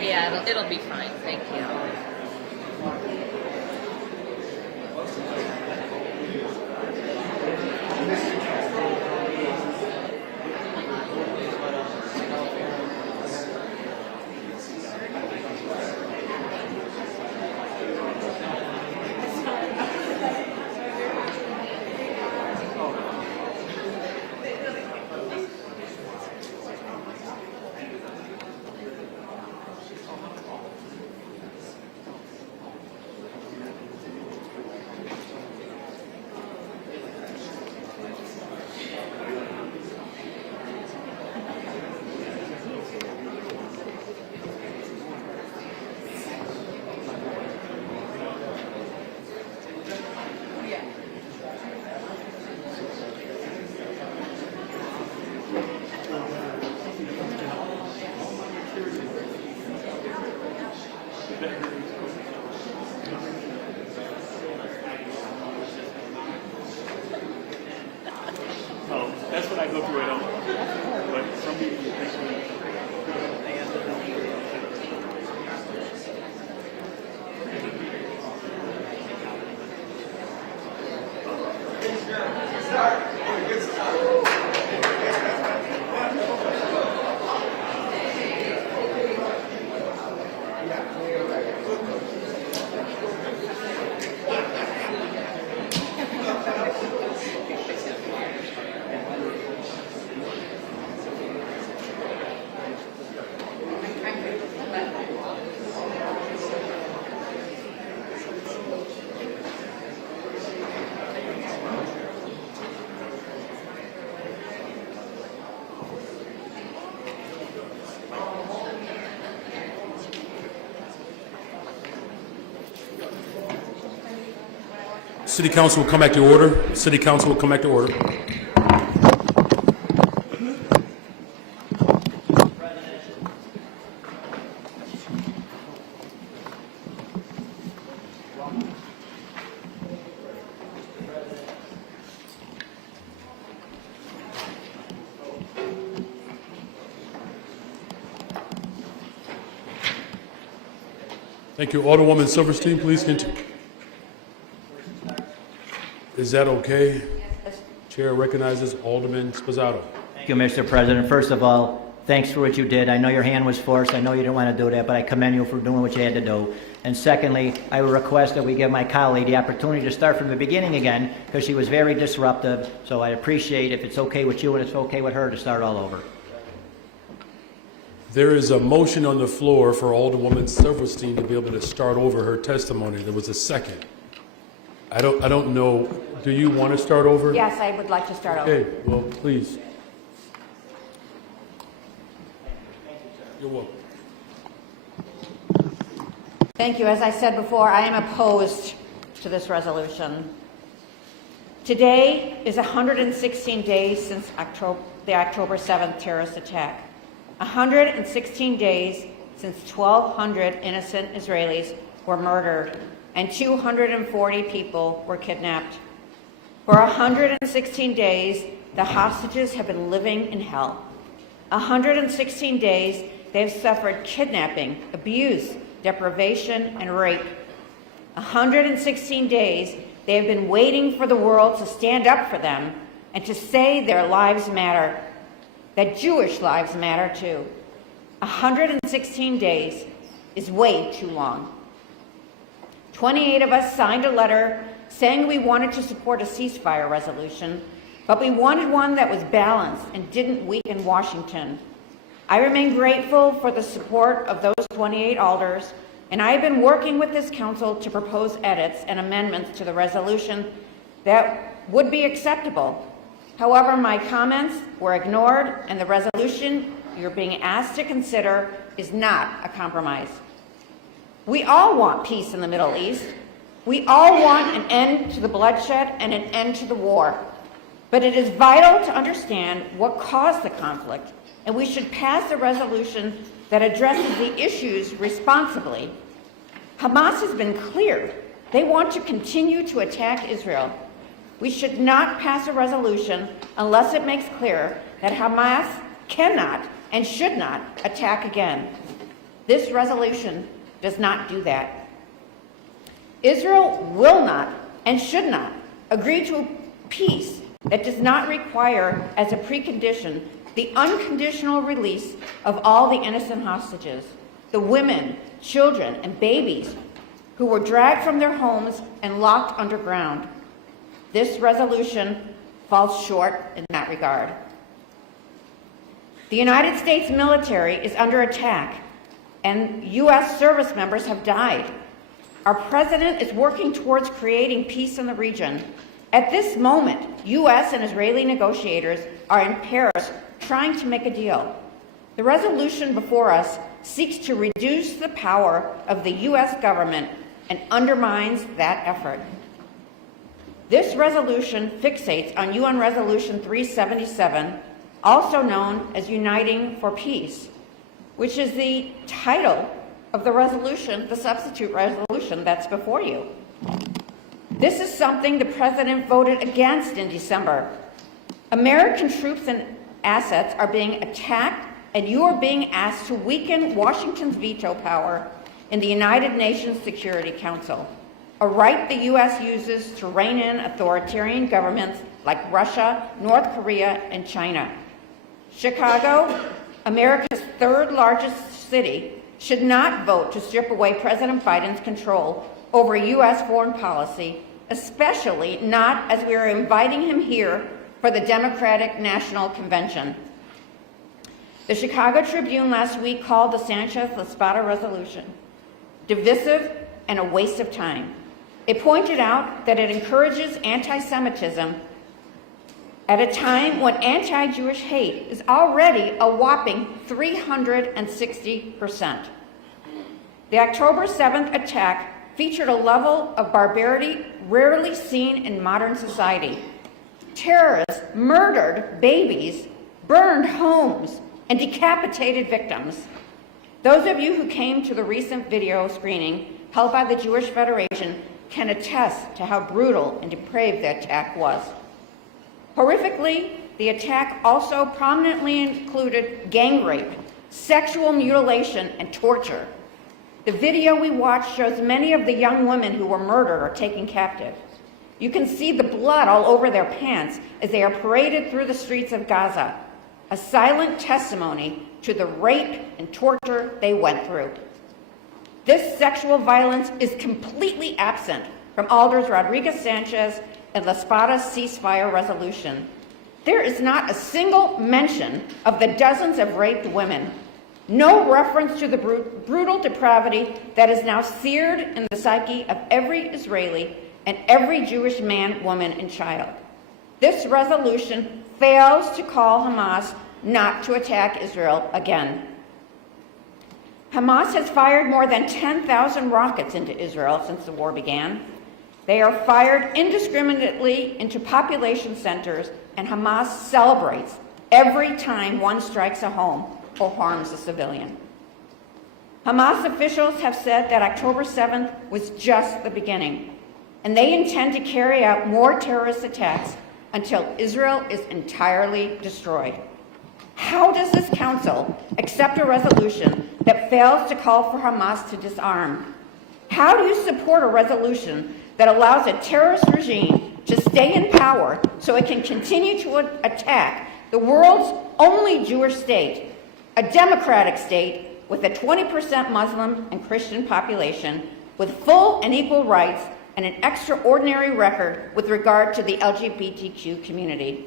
Yeah, it'll be fine. Thank you. Oh, that's what I go through it on. But some people City Council will come back to order. City Council will come back to order. Thank you. Alderwoman Silverstein, please continue. Is that okay? Chair recognizes Alderman Sposato. Thank you, Mr. President. First of all, thanks for what you did. I know your hand was forced. I know you didn't want to do that, but I commend you for doing what you had to do. And secondly, I would request that we give my colleague the opportunity to start from the beginning again, because she was very disruptive. So I appreciate if it's okay with you and it's okay with her to start all over. There is a motion on the floor for Alderwoman Silverstein to be able to start over her testimony. There was a second. I don't know. Do you want to start over? Yes, I would like to start over. Okay, well, please. You're welcome. Thank you. As I said before, I am opposed to this resolution. Today is 116 days since the October 7th terrorist attack. 116 days since 1,200 innocent Israelis were murdered and 240 people were kidnapped. For 116 days, the hostages have been living in hell. 116 days, they've suffered kidnapping, abuse, deprivation, and rape. 116 days, they have been waiting for the world to stand up for them and to say their lives matter, that Jewish lives matter too. 116 days is way too long. 28 of us signed a letter saying we wanted to support a ceasefire resolution, but we wanted one that was balanced and didn't weaken Washington. I remain grateful for the support of those 28 alders, and I have been working with this council to propose edits and amendments to the resolution that would be acceptable. However, my comments were ignored, and the resolution you're being asked to consider is not a compromise. We all want peace in the Middle East. We all want an end to the bloodshed and an end to the war. But it is vital to understand what caused the conflict, and we should pass a resolution that addresses the issues responsibly. Hamas has been clear. They want to continue to attack Israel. We should not pass a resolution unless it makes clear that Hamas cannot and should not attack again. This resolution does not do that. Israel will not and should not agree to peace that does not require as a precondition the unconditional release of all the innocent hostages, the women, children, and babies who were dragged from their homes and locked underground. This resolution falls short in that regard. The United States military is under attack, and U.S. service members have died. Our president is working towards creating peace in the region. At this moment, U.S. and Israeli negotiators are in Paris trying to make a deal. The resolution before us seeks to reduce the power of the U.S. government and undermines that effort. This resolution fixates on UN Resolution 377, also known as Uniting for Peace, which is the title of the resolution, the substitute resolution that's before you. This is something the President voted against in December. American troops and assets are being attacked, and you are being asked to weaken Washington's veto power in the United Nations Security Council, a right the U.S. uses to rein in authoritarian governments like Russia, North Korea, and China. Chicago, America's third largest city, should not vote to strip away President Biden's control over U.S. foreign policy, especially not as we are inviting him here for the Democratic National Convention. The Chicago Tribune last week called the Sanchez-Laspada resolution divisive and a waste of time. It pointed out that it encourages anti-Semitism at a time when anti-Jewish hate is already a whopping 360%. The October 7th attack featured a level of barbarity rarely seen in modern society. Terrorists murdered babies, burned homes, and decapitated victims. Those of you who came to the recent video screening held by the Jewish Federation can attest to how brutal and depraved the attack was. Horrifically, the attack also prominently included gang rape, sexual mutilation, and torture. The video we watched shows many of the young women who were murdered or taken captive. You can see the blood all over their pants as they are paraded through the streets of Gaza, a silent testimony to the rape and torture they went through. This sexual violence is completely absent from Alders Rodriguez-Sanchez and La Espada's ceasefire resolution. There is not a single mention of the dozens of raped women, no reference to the brutal depravity that is now seared in the psyche of every Israeli and every Jewish man, woman, and child. This resolution fails to call Hamas not to attack Israel again. Hamas has fired more than 10,000 rockets into Israel since the war began. They are fired indiscriminately into population centers, and Hamas celebrates every time one strikes a home or harms a civilian. Hamas officials have said that October 7th was just the beginning, and they intend to carry out more terrorist attacks until Israel is entirely destroyed. How does this council accept a resolution that fails to call for Hamas to disarm? How do you support a resolution that allows a terrorist regime to stay in power so it can continue to attack the world's only Jewish state, a democratic state with a 20% Muslim and Christian population, with full and equal rights and an extraordinary record with regard to the LGBTQ community?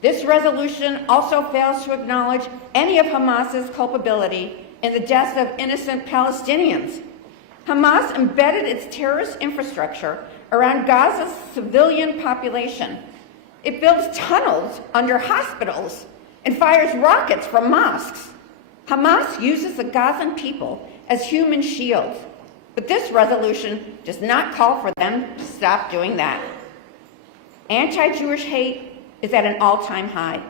This resolution also fails to acknowledge any of Hamas's culpability in the deaths of innocent Palestinians. Hamas embedded its terrorist infrastructure around Gaza's civilian population. It builds tunnels under hospitals and fires rockets from mosques. Hamas uses the Gazan people as human shields, but this resolution does not call for them to stop doing that. Anti-Jewish hate is at an all-time high.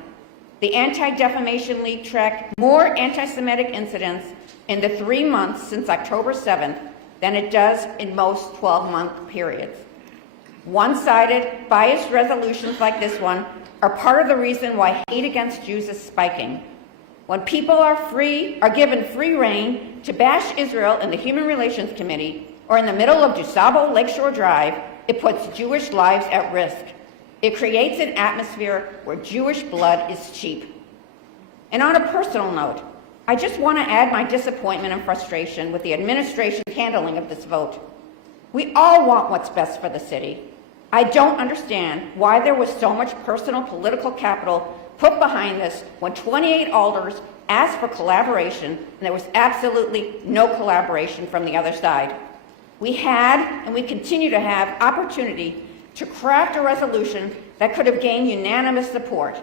The Anti-Defamation League tracked more anti-Semitic incidents in the 3 months since October 7th than it does in most 12-month periods. One-sided, biased resolutions like this one are part of the reason why hate against Jews is spiking. When people are given free rein to bash Israel in the Human Relations Committee or in the middle of DuSable Lakeshore Drive, it puts Jewish lives at risk. It creates an atmosphere where Jewish blood is cheap. And on a personal note, I just want to add my disappointment and frustration with the administration's handling of this vote. We all want what's best for the city. I don't understand why there was so much personal political capital put behind this when 28 alders asked for collaboration and there was absolutely no collaboration from the other side. We had, and we continue to have, opportunity to craft a resolution that could have gained unanimous support,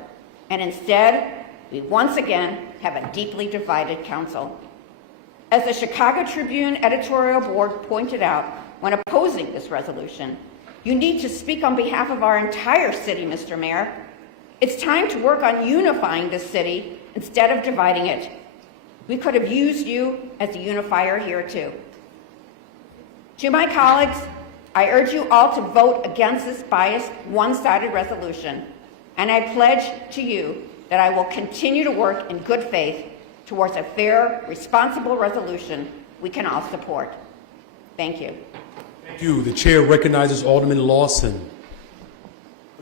and instead, we once again have a deeply divided council. As the Chicago Tribune editorial board pointed out when opposing this resolution, you need to speak on behalf of our entire city, Mr. Mayor. It's time to work on unifying this city instead of dividing it. We could have used you as a unifier here too. To my colleagues, I urge you all to vote against this biased, one-sided resolution, and I pledge to you that I will continue to work in good faith towards a fair, responsible resolution we can all support. Thank you. Thank you. The chair recognizes Alderman Lawson.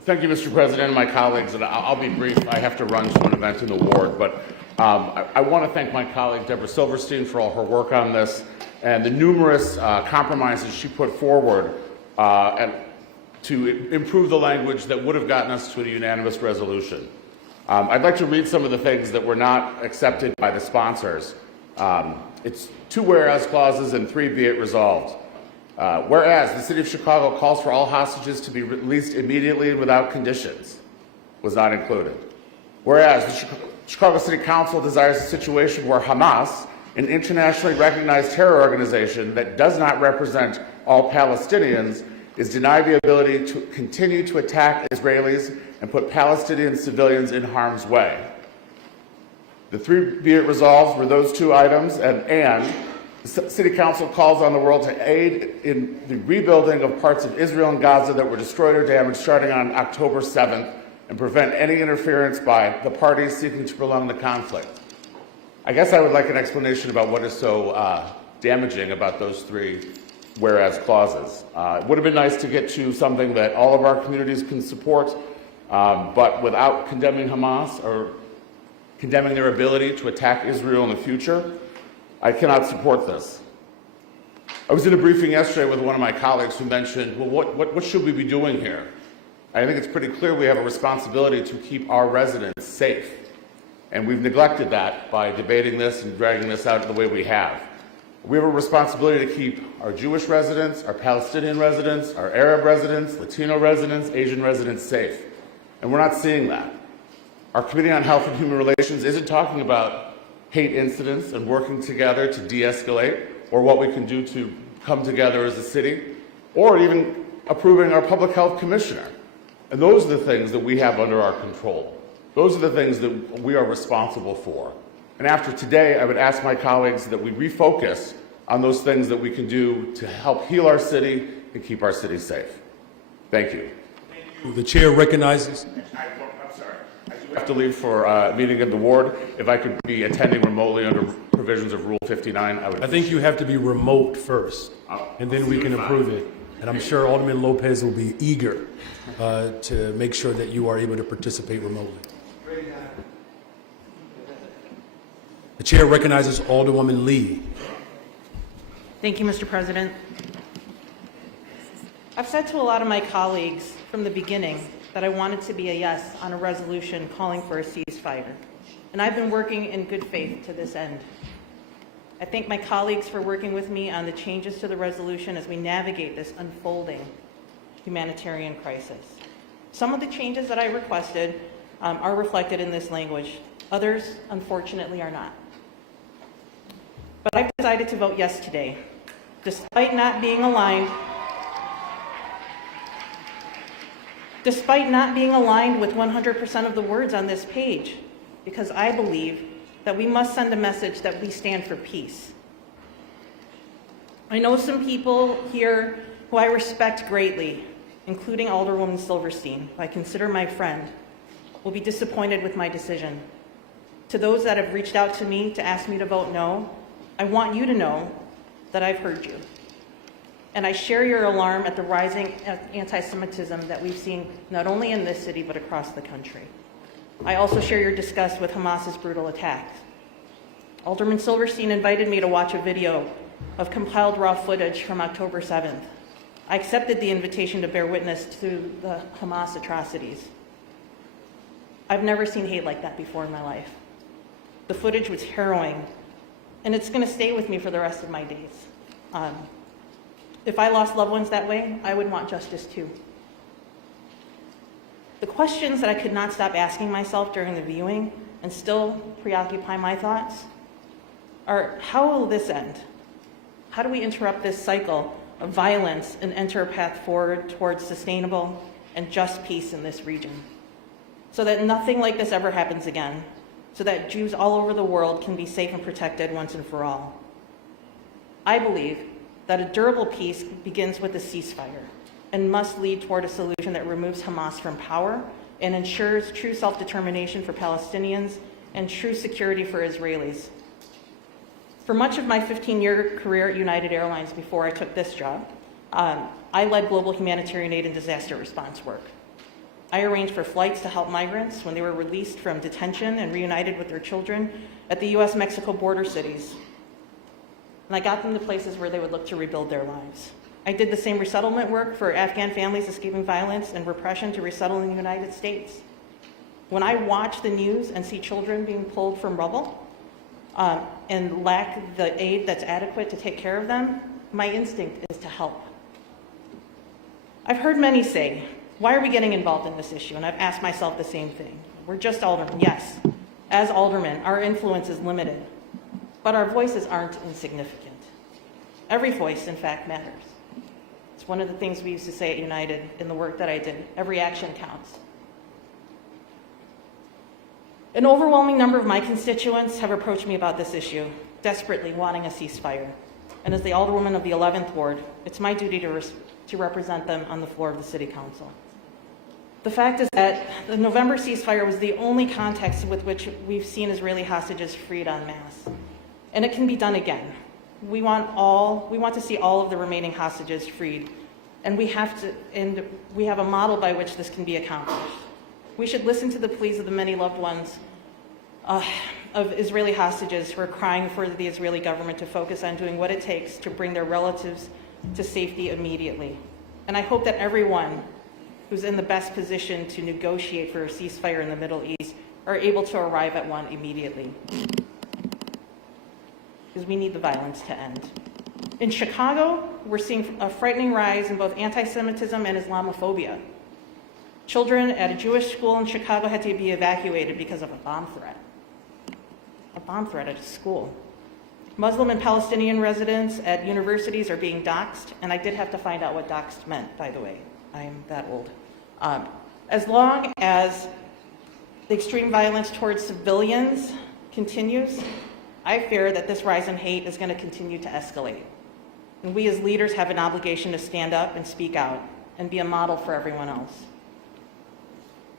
Thank you, Mr. President, and my colleagues. And I'll be brief. I have to run to an event in the ward, but I want to thank my colleague, Deborah Silverstein, for all her work on this and the numerous compromises she put forward to improve the language that would have gotten us to a unanimous resolution. I'd like to read some of the things that were not accepted by the sponsors. It's 2 whereas clauses and 3 be it resolved. Whereas the City of Chicago calls for all hostages to be released immediately and without conditions, was not included. Whereas the Chicago City Council desires a situation where Hamas, an internationally recognized terror organization that does not represent all Palestinians, is denied the ability to continue to attack Israelis and put Palestinian civilians in harm's way. The 3 be it resolved were those 2 items, and the City Council calls on the world to aid in the rebuilding of parts of Israel and Gaza that were destroyed or damaged starting on October 7th and prevent any interference by the parties seeking to prolong the conflict. I guess I would like an explanation about what is so damaging about those three whereas clauses. It would have been nice to get to something that all of our communities can support, but without condemning Hamas or condemning their ability to attack Israel in the future, I cannot support this. I was in a briefing yesterday with one of my colleagues who mentioned, well, what should we be doing here? I think it's pretty clear we have a responsibility to keep our residents safe. And we've neglected that by debating this and dragging this out the way we have. We have a responsibility to keep our Jewish residents, our Palestinian residents, our Arab residents, Latino residents, Asian residents safe. And we're not seeing that. Our Committee on Health and Human Relations isn't talking about hate incidents and working together to de-escalate, or what we can do to come together as a city, or even approving our public health commissioner. And those are the things that we have under our control. Those are the things that we are responsible for. And after today, I would ask my colleagues that we refocus on those things that we can do to help heal our city and keep our city safe. Thank you. The chair recognizes. I'm sorry. I do have to leave for a meeting of the ward. If I could be attending remotely under provisions of Rule 59, I would. I think you have to be remote first, and then we can approve it. And I'm sure Alderman Lopez will be eager to make sure that you are able to participate remotely. The chair recognizes Alderwoman Lee. Thank you, Mr. President. I've said to a lot of my colleagues from the beginning that I wanted to be a yes on a resolution calling for a ceasefire. And I've been working in good faith to this end. I thank my colleagues for working with me on the changes to the resolution as we navigate this unfolding humanitarian crisis. Some of the changes that I requested are reflected in this language. Others, unfortunately, are not. But I've decided to vote yes today, despite not being aligned with 100% of the words on this page, because I believe that we must send a message that we stand for peace. I know some people here who I respect greatly, including Alderwoman Silverstein, who I consider my friend, will be disappointed with my decision. To those that have reached out to me to ask me to vote no, I want you to know that I've heard you. And I share your alarm at the rising anti-Semitism that we've seen not only in this city, but across the country. I also share your disgust with Hamas's brutal attacks. Alderman Silverstein invited me to watch a video of compiled raw footage from October 7th. I accepted the invitation to bear witness to the Hamas atrocities. I've never seen hate like that before in my life. The footage was harrowing, and it's going to stay with me for the rest of my days. If I lost loved ones that way, I would want justice too. The questions that I could not stop asking myself during the viewing and still preoccupy my thoughts are, how will this end? How do we interrupt this cycle of violence and enter a path forward towards sustainable and just peace in this region, so that nothing like this ever happens again, so that Jews all over the world can be safe and protected once and for all? I believe that a durable peace begins with a ceasefire and must lead toward a solution that removes Hamas from power and ensures true self-determination for Palestinians and true security for Israelis. For much of my 15-year career at United Airlines before I took this job, I led global humanitarian aid and disaster response work. I arranged for flights to help migrants when they were released from detention and reunited with their children at the US-Mexico border cities. And I got them to places where they would look to rebuild their lives. I did the same resettlement work for Afghan families escaping violence and repression to resettle in the United States. When I watch the news and see children being pulled from rubble and lack the aid that's adequate to take care of them, my instinct is to help. I've heard many say, why are we getting involved in this issue? And I've asked myself the same thing. We're just aldermen. Yes, as aldermen, our influence is limited, but our voices aren't insignificant. Every voice, in fact, matters. It's one of the things we used to say at United in the work that I did. Every action counts. An overwhelming number of my constituents have approached me about this issue, desperately wanting a ceasefire. And as the alderwoman of the 11th Ward, it's my duty to represent them on the floor of the City Council. The fact is that the November ceasefire was the only context with which we've seen Israeli hostages freed en masse. And it can be done again. We want to see all of the remaining hostages freed, and we have a model by which this can be accomplished. We should listen to the pleas of the many loved ones of Israeli hostages who are crying for the Israeli government to focus on doing what it takes to bring their relatives to safety immediately. And I hope that everyone who's in the best position to negotiate for a ceasefire in the Middle East are able to arrive at one immediately, because we need the violence to end. In Chicago, we're seeing a frightening rise in both anti-Semitism and Islamophobia. Children at a Jewish school in Chicago had to be evacuated because of a bomb threat. A bomb threat at a school. Muslim and Palestinian residents at universities are being doxxed, and I did have to find out what doxxed meant, by the way. I am that old. As long as the extreme violence towards civilians continues, I fear that this rise in hate is going to continue to escalate. And we as leaders have an obligation to stand up and speak out and be a model for everyone else.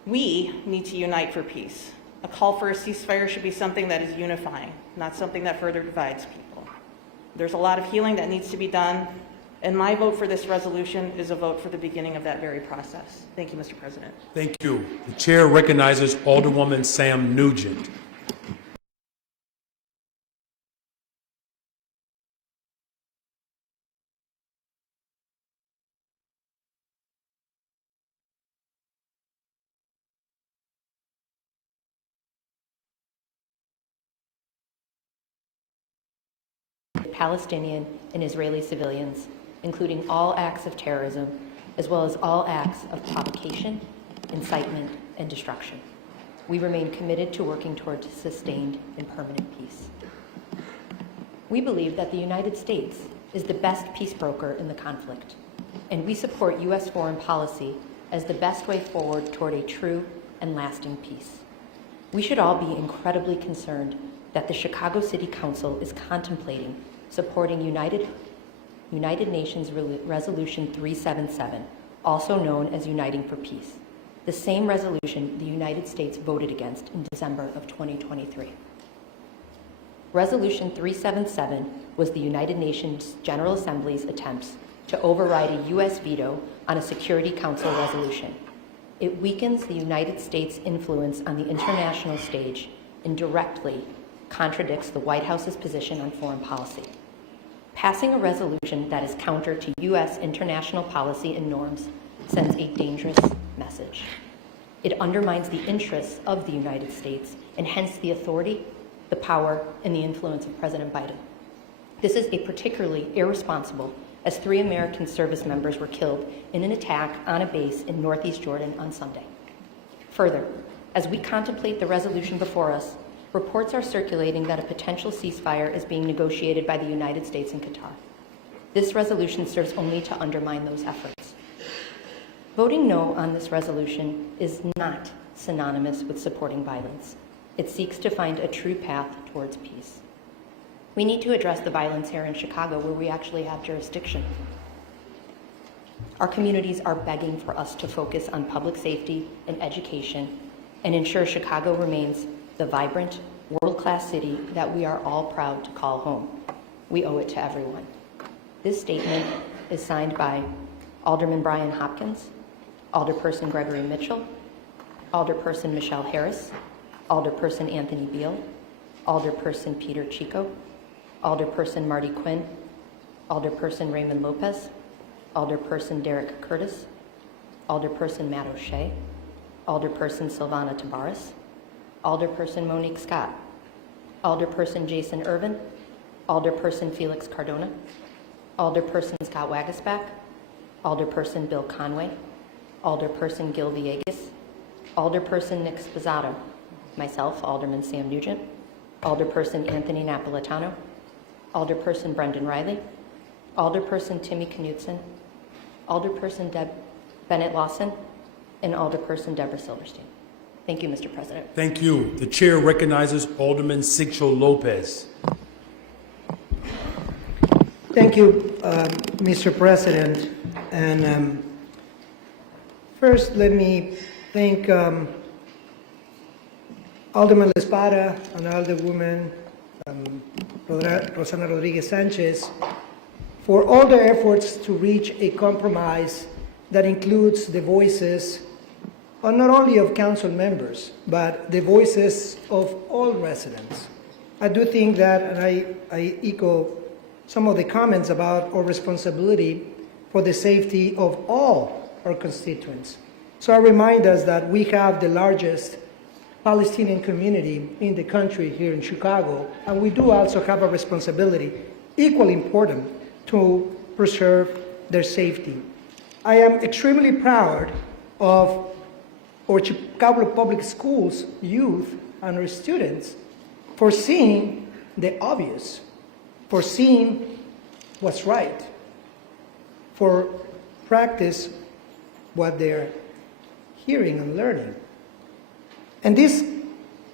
We need to unite for peace. A call for a ceasefire should be something that is unifying, not something that further divides people. There's a lot of healing that needs to be done, and my vote for this resolution is a vote for the beginning of that very process. Thank you, Mr. President. Thank you. The chair recognizes Alderwoman Sam Nugent. Palestinian and Israeli civilians, including all acts of terrorism, as well as all acts of provocation, incitement, and destruction. We remain committed to working towards sustained and permanent peace. We believe that the United States is the best peace broker in the conflict, and we support U.S. foreign policy as the best way forward toward a true and lasting peace. We should all be incredibly concerned that the Chicago City Council is contemplating supporting United Nations Resolution 377, also known as Uniting for Peace, the same resolution the United States voted against in December of 2023. Resolution 377 was the United Nations General Assembly's attempts to override a U.S. veto on a Security Council resolution. It weakens the United States' influence on the international stage and directly contradicts the White House's position on foreign policy. Passing a resolution that is counter to U.S. international policy and norms sends a dangerous message. It undermines the interests of the United States and hence the authority, the power, and the influence of President Biden. This is particularly irresponsible as 3 American service members were killed in an attack on a base in Northeast Jordan on Sunday. Further, as we contemplate the resolution before us, reports are circulating that a potential ceasefire is being negotiated by the United States and Qatar. This resolution serves only to undermine those efforts. Voting no on this resolution is not synonymous with supporting violence. It seeks to find a true path towards peace. We need to address the violence here in Chicago, where we actually have jurisdiction. Our communities are begging for us to focus on public safety and education and ensure Chicago remains the vibrant, world-class city that we are all proud to call home. We owe it to everyone. This statement is signed by Alderman Brian Hopkins, Alderperson Gregory Mitchell, Alderperson Michelle Harris, Alderperson Anthony Beal, Alderperson Peter Chico, Alderperson Marty Quinn, Alderperson Raymond Lopez, Alderperson Derek Curtis, Alderperson Matt O'Shea, Alderperson Silvana Tabares, Alderperson Monique Scott, Alderperson Jason Irvin, Alderperson Felix Cardona, Alderperson Scott Wagasback, Alderperson Bill Conway, Alderperson Gil Villegas, Alderperson Nick Spizzato, myself, Alderman Sam Nugent, Alderperson Anthony Napolitano, Alderperson Brendan Riley, Alderperson Timmy Knutson, Alderperson Bennett Lawson, and Alderperson Deborah Silverstein. Thank you, Mr. President. Thank you. The chair recognizes Alderman Sigcho Lopez. Thank you, Mr. President. And first, let me thank Alderman Espada and Alderwoman Rosana Rodriguez Sanchez, for all their efforts to reach a compromise that includes the voices not only of council members, but the voices of all residents. I do think that, and I echo some of the comments about our responsibility for the safety of all our constituents. So I remind us that we have the largest Palestinian community in the country here in Chicago, and we do also have a responsibility, equally important, to preserve their safety. I am extremely proud of our Chicago Public Schools youth and our students for seeing the obvious, for seeing what's right, for practice what they're hearing and learning. And this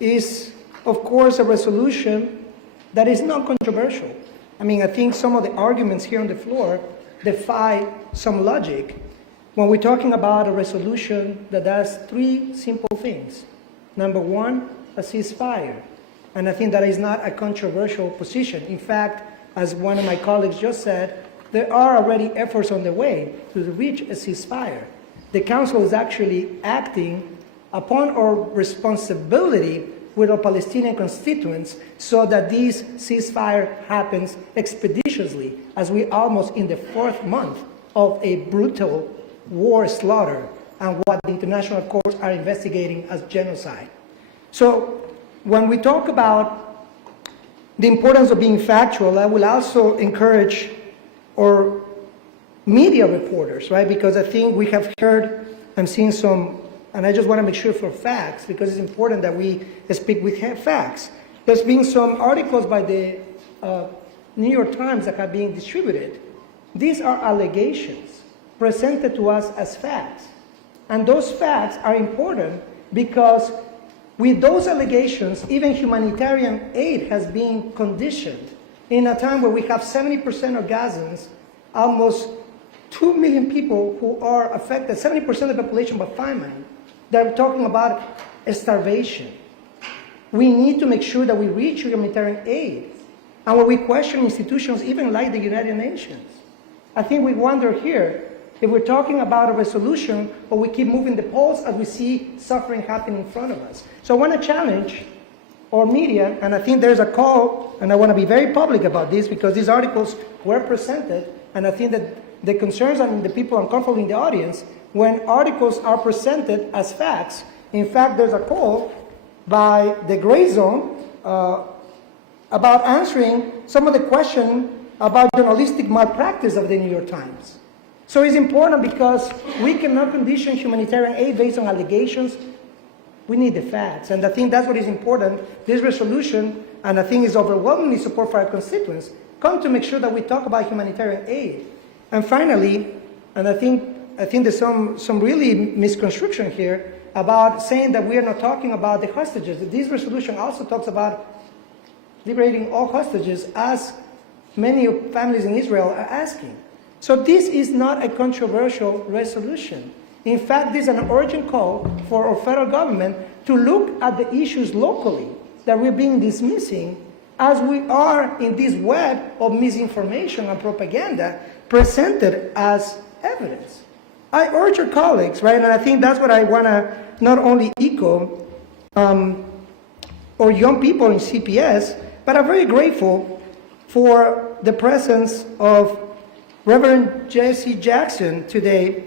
is, of course, a resolution that is not controversial. I mean, I think some of the arguments here on the floor defy some logic when we're talking about a resolution that does three simple things. Number one, a ceasefire. And I think that is not a controversial position. In fact, as one of my colleagues just said, there are already efforts on the way to reach a ceasefire. The Council is actually acting upon our responsibility with our Palestinian constituents so that this ceasefire happens expeditiously, as we are almost in the fourth month of a brutal war slaughter and what the international courts are investigating as genocide. So when we talk about the importance of being factual, I will also encourage our media reporters, right? Because I think we have heard and seen some, and I just want to make sure for facts, because it's important that we speak with facts. There's been some articles by the New York Times that have been distributed. These are allegations presented to us as facts. And those facts are important because with those allegations, even humanitarian aid has been conditioned in a time where we have 70% of Gazans, almost 2 million people who are affected, 70% of the population by famine. They're talking about starvation. We need to make sure that we reach humanitarian aid. And when we question institutions, even like the United Nations, I think we wonder here if we're talking about a resolution or we keep moving the polls as we see suffering happen in front of us. So I want to challenge our media, and I think there's a call, and I want to be very public about this because these articles were presented, and I think that the concerns and the people uncomfortable in the audience, when articles are presented as facts, in fact, there's a call by the Gray Zone about answering some of the question about journalistic malpractice of the New York Times. So it's important because we cannot condition humanitarian aid based on allegations. We need the facts. And I think that's what is important. This resolution, and I think is overwhelmingly support for our constituents, come to make sure that we talk about humanitarian aid. And finally, and I think there's some really misconstruction here about saying that we are not talking about the hostages. This resolution also talks about liberating all hostages, as many families in Israel are asking. So this is not a controversial resolution. In fact, this is an urgent call for our federal government to look at the issues locally that we're being dismissing as we are in this web of misinformation and propaganda presented as evidence. I urge your colleagues, right, and I think that's what I want to not only echo our young people in CPS, but I'm very grateful for the presence of Reverend Jesse Jackson today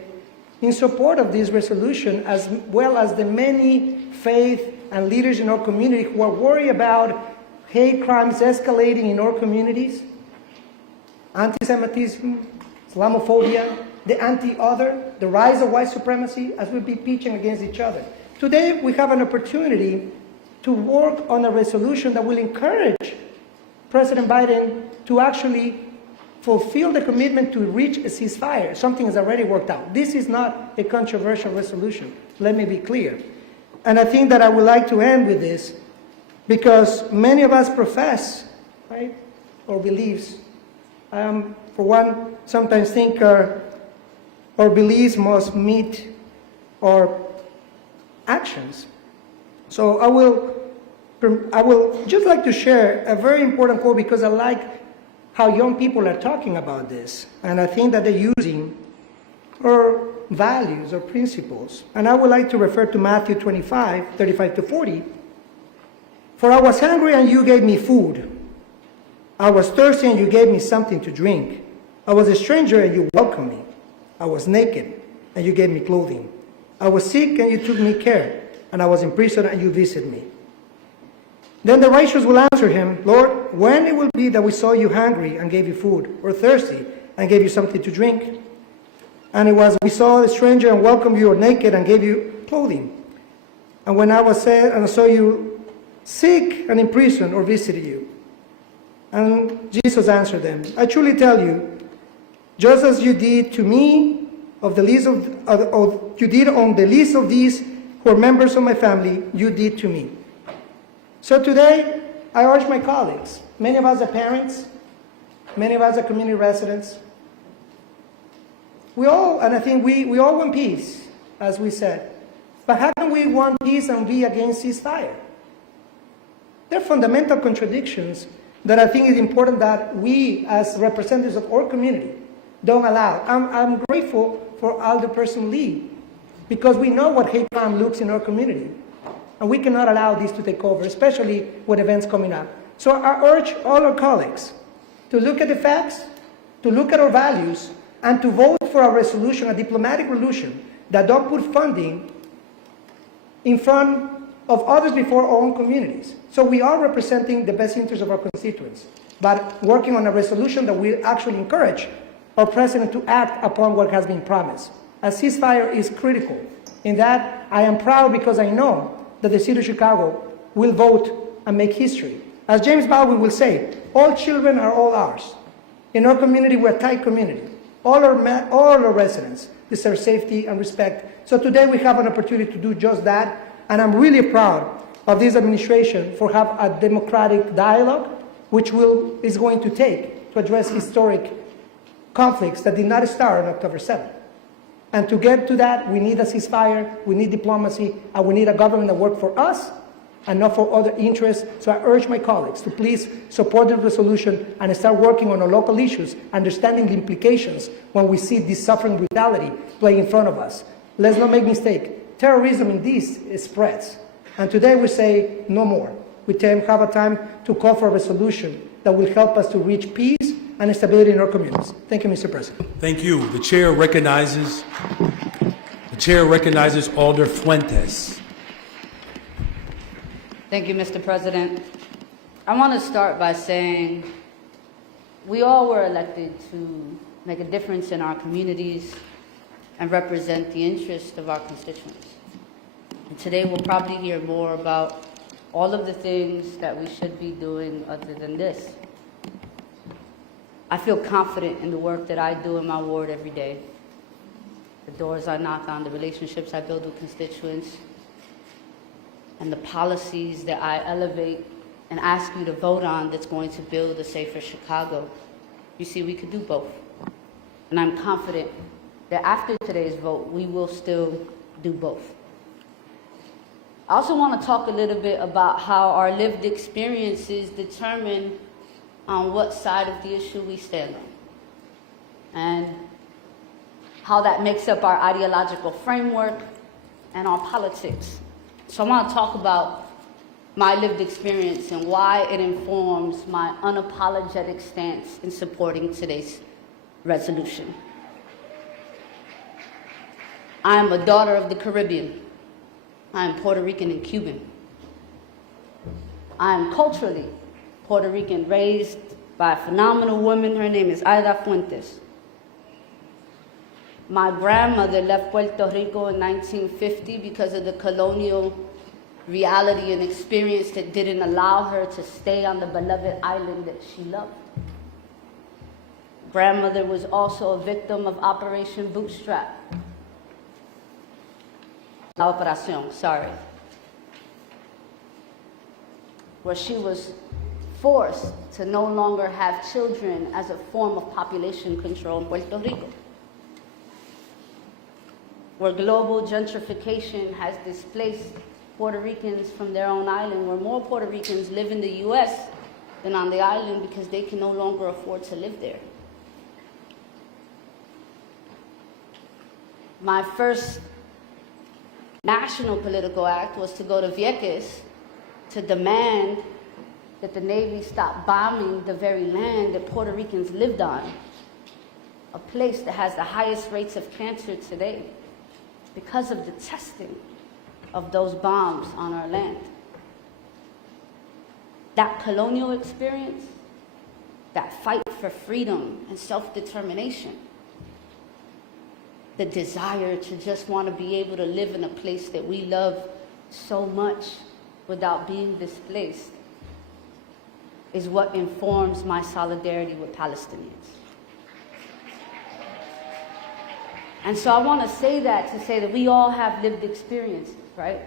in support of this resolution, as well as the many faith and leaders in our community who are worried about hate crimes escalating in our communities, anti-Semitism, Islamophobia, the anti-other, the rise of white supremacy, as we'll be pitching against each other. Today, we have an opportunity to work on a resolution that will encourage President Biden to actually fulfill the commitment to reach a ceasefire. Something is already worked out. This is not a controversial resolution. Let me be clear. And I think that I would like to end with this because many of us profess, right, or beliefs. For one, sometimes think our beliefs must meet our actions. So I will I will just like to share a very important quote because I like how young people are talking about this. And I think that they're using our values or principles. And I would like to refer to Matthew 25, 35 to 40. For I was hungry and you gave me food. I was thirsty and you gave me something to drink. I was a stranger and you welcomed me. I was naked and you gave me clothing. I was sick and you took me care. And I was in prison and you visited me. Then the righteous will answer him, Lord, when it will be that we saw you hungry and gave you food, or thirsty and gave you something to drink? And it was, we saw a stranger and welcomed you, or naked and gave you clothing. And when I was sad and I saw you sick and in prison, or visited you? And Jesus answered them, I truly tell you, just as you did to me, you did on the least of these who are members of my family, you did to me. So today, I urge my colleagues, many of us are parents, many of us are community residents. We all, and I think we all want peace, as we said. But how can we want peace and be against ceasefire? There are fundamental contradictions that I think is important that we, as representatives of our community, don't allow. I'm grateful for Alderperson Lee, because we know what hate crime looks in our community. And we cannot allow this to take over, especially with events coming up. So I urge all our colleagues to look at the facts, to look at our values, and to vote for a resolution, a diplomatic resolution, that don't put funding in front of others before our own communities. So we are representing the best interests of our constituents, but working on a resolution that will actually encourage our president to act upon what has been promised. A ceasefire is critical. In that, I am proud because I know that the city of Chicago will vote and make history. As James Baldwin will say, all children are all ours. In our community, we're a tight community. All our residents deserve safety and respect. So today we have an opportunity to do just that. And I'm really proud of this administration for have a democratic dialogue, which is going to take to address historic conflicts that did not start on October 7th. And to get to that, we need a ceasefire, we need diplomacy, and we need a government that works for us and not for other interests. So I urge my colleagues to please support the resolution and start working on our local issues, understanding the implications when we see this suffering brutality play in front of us. Let's not make mistake. Terrorism in this spreads. And today we say no more. We have a time to call for a resolution that will help us to reach peace and stability in our communities. Thank you, Mr. President. Thank you. The chair recognizes Alder Fuentes. Thank you, Mr. President. I want to start by saying we all were elected to make a difference in our communities and represent the interests of our constituents. And today we'll probably hear more about all of the things that we should be doing other than this. I feel confident in the work that I do in my ward every day, the doors I knock on, the relationships I build with constituents, and the policies that I elevate and ask you to vote on that's going to build a safer Chicago. You see, we could do both. And I'm confident that after today's vote, we will still do both. I also want to talk a little bit about how our lived experiences determine on what side of the issue we stand on, and how that makes up our ideological framework and our politics. So I want to talk about my lived experience and why it informs my unapologetic stance in supporting today's resolution. I am a daughter of the Caribbean. I am Puerto Rican and Cuban. I am culturally Puerto Rican, raised by a phenomenal woman. Her name is Aida Fuentes. My grandmother left Puerto Rico in 1950 because of the colonial reality and experience that didn't allow her to stay on the beloved island that she loved. Grandmother was also a victim of Operation Bootstrap. La Operación, sorry. Where she was forced to no longer have children as a form of population control in Puerto Rico. Where global gentrification has displaced Puerto Ricans from their own island, where more Puerto Ricans live in the U.S. than on the island because they can no longer afford to live there. My first national political act was to go to Vieques to demand that the Navy stop bombing the very land that Puerto Ricans lived on, a place that has the highest rates of cancer today because of the testing of those bombs on our land. That colonial experience, that fight for freedom and self-determination, the desire to just want to be able to live in a place that we love so much without being displaced, is what informs my solidarity with Palestinians. And so I want to say that we all have lived experiences, right?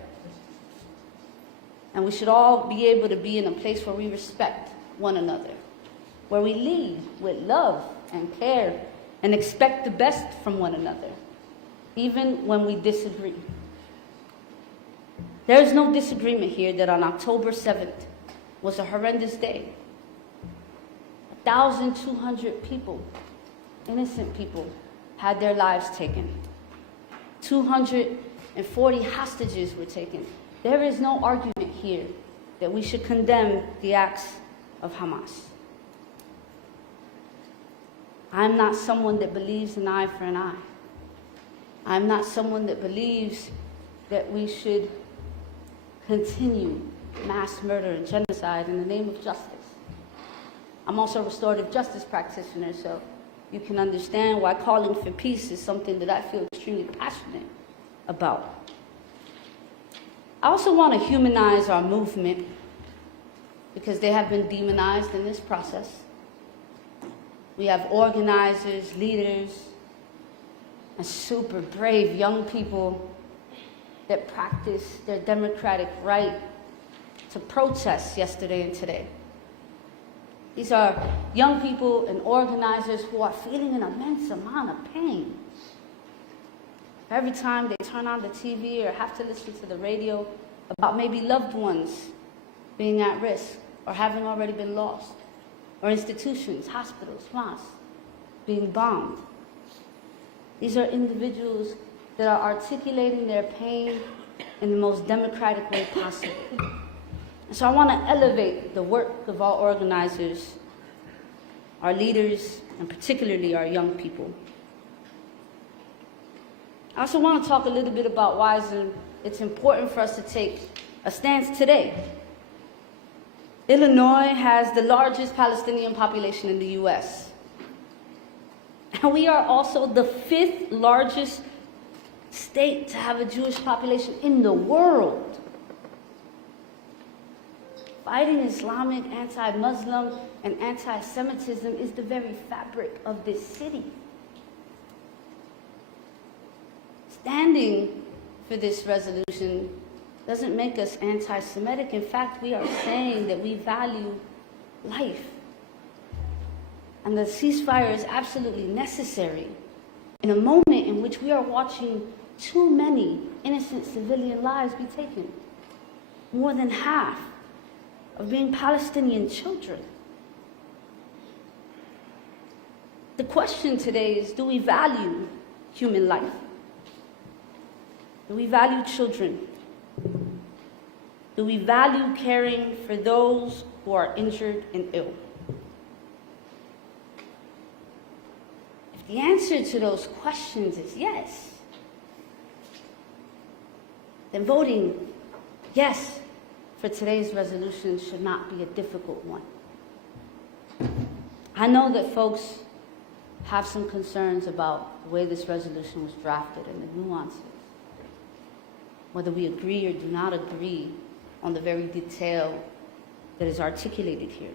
And we should all be able to be in a place where we respect one another, where we lead with love and care and expect the best from one another, even when we disagree. There is no disagreement here that on October 7th was a horrendous day. 1,200 people, innocent people, had their lives taken. 240 hostages were taken. There is no argument here that we should condemn the acts of Hamas. I'm not someone that believes an eye for an eye. I'm not someone that believes that we should continue mass murder and genocide in the name of justice. I'm also a restorative justice practitioner, so you can understand why calling for peace is something that I feel extremely passionate about. I also want to humanize our movement because they have been demonized in this process. We have organizers, leaders, and super brave young people that practice their democratic right to protest yesterday and today. These are young people and organizers who are feeling an immense amount of pain. Every time they turn on the TV or have to listen to the radio about maybe loved ones being at risk or having already been lost, or institutions, hospitals, mosques being bombed. These are individuals that are articulating their pain in the most democratic way possible. And so I want to elevate the work of our organizers, our leaders, and particularly our young people. I also want to talk a little bit about why it's important for us to take a stance today. Illinois has the largest Palestinian population in the U.S. And we are also the 5th largest state to have a Jewish population in the world. Fighting Islamic, anti-Muslim, and anti-Semitism is the very fabric of this city. Standing for this resolution doesn't make us anti-Semitic. In fact, we are saying that we value life. And the ceasefire is absolutely necessary in a moment in which we are watching too many innocent civilian lives be taken. More than half of being Palestinian children. The question today is, do we value human life? Do we value children? Do we value caring for those who are injured and ill? If the answer to those questions is yes, then voting yes for today's resolution should not be a difficult one. I know that folks have some concerns about the way this resolution was drafted and the nuances, whether we agree or do not agree on the very detail that is articulated here.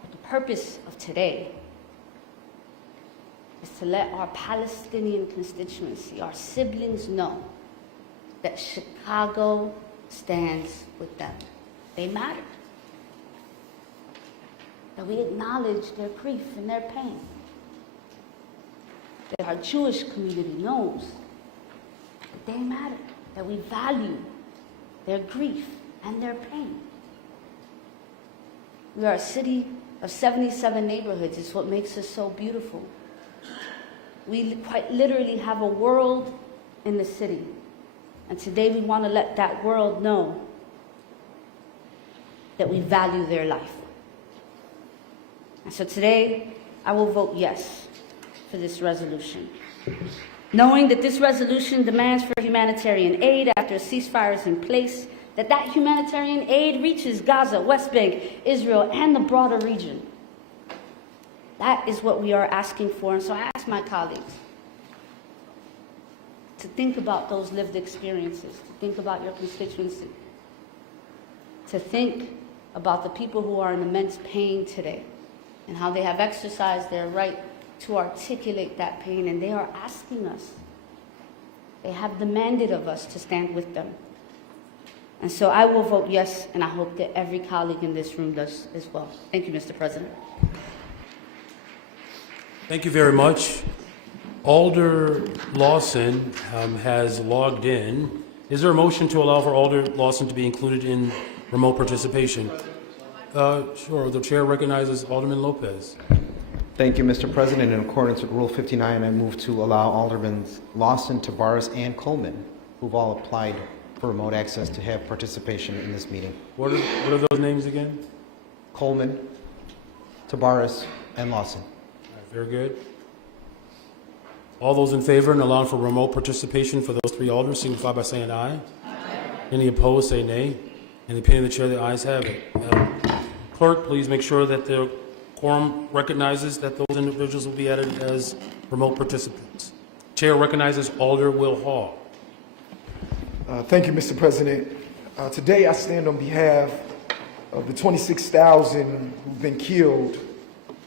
But the purpose of today is to let our Palestinian constituency, our siblings, know that Chicago stands with them. They matter. That we acknowledge their grief and their pain. That our Jewish community knows that they matter. that we value their grief and their pain. We are a city of 77 neighborhoods. It's what makes us so beautiful. We quite literally have a world in the city. And today we want to let that world know that we value their life. And so today, I will vote yes for this resolution, knowing that this resolution demands for humanitarian aid after a ceasefire is in place, that humanitarian aid reaches Gaza, West Bank, Israel, and the broader region. That is what we are asking for. And so I ask my colleagues to think about those lived experiences, to think about your constituency, to think about the people who are in immense pain today and how they have exercised their right to articulate that pain, and they are asking us. They have demanded of us to stand with them. And so I will vote yes, and I hope that every colleague in this room does as well. Thank you, Mr. President. Thank you very much. Alder Lawson has logged in. Is there a motion to allow for Alder Lawson to be included in remote participation? Sure. The chair recognizes Alderman Lopez. Thank you, Mr. President. In accordance with Rule 59, I move to allow Aldermen Lawson, Tabares, and Coleman, who've all applied for remote access, to have participation in this meeting. What are those names again? Coleman, Tabares, and Lawson. All right, very good. All those in favor and allowing for remote participation for those three alders signify by saying aye. Aye. Any opposed, say nay. In the opinion of the chair, the ayes have it. Clerk, please make sure that the quorum recognizes that those individuals will be added as remote participants. Chair recognizes Alder Will Hall. Thank you, Mr. President. Today I stand on behalf of the 26,000 who've been killed,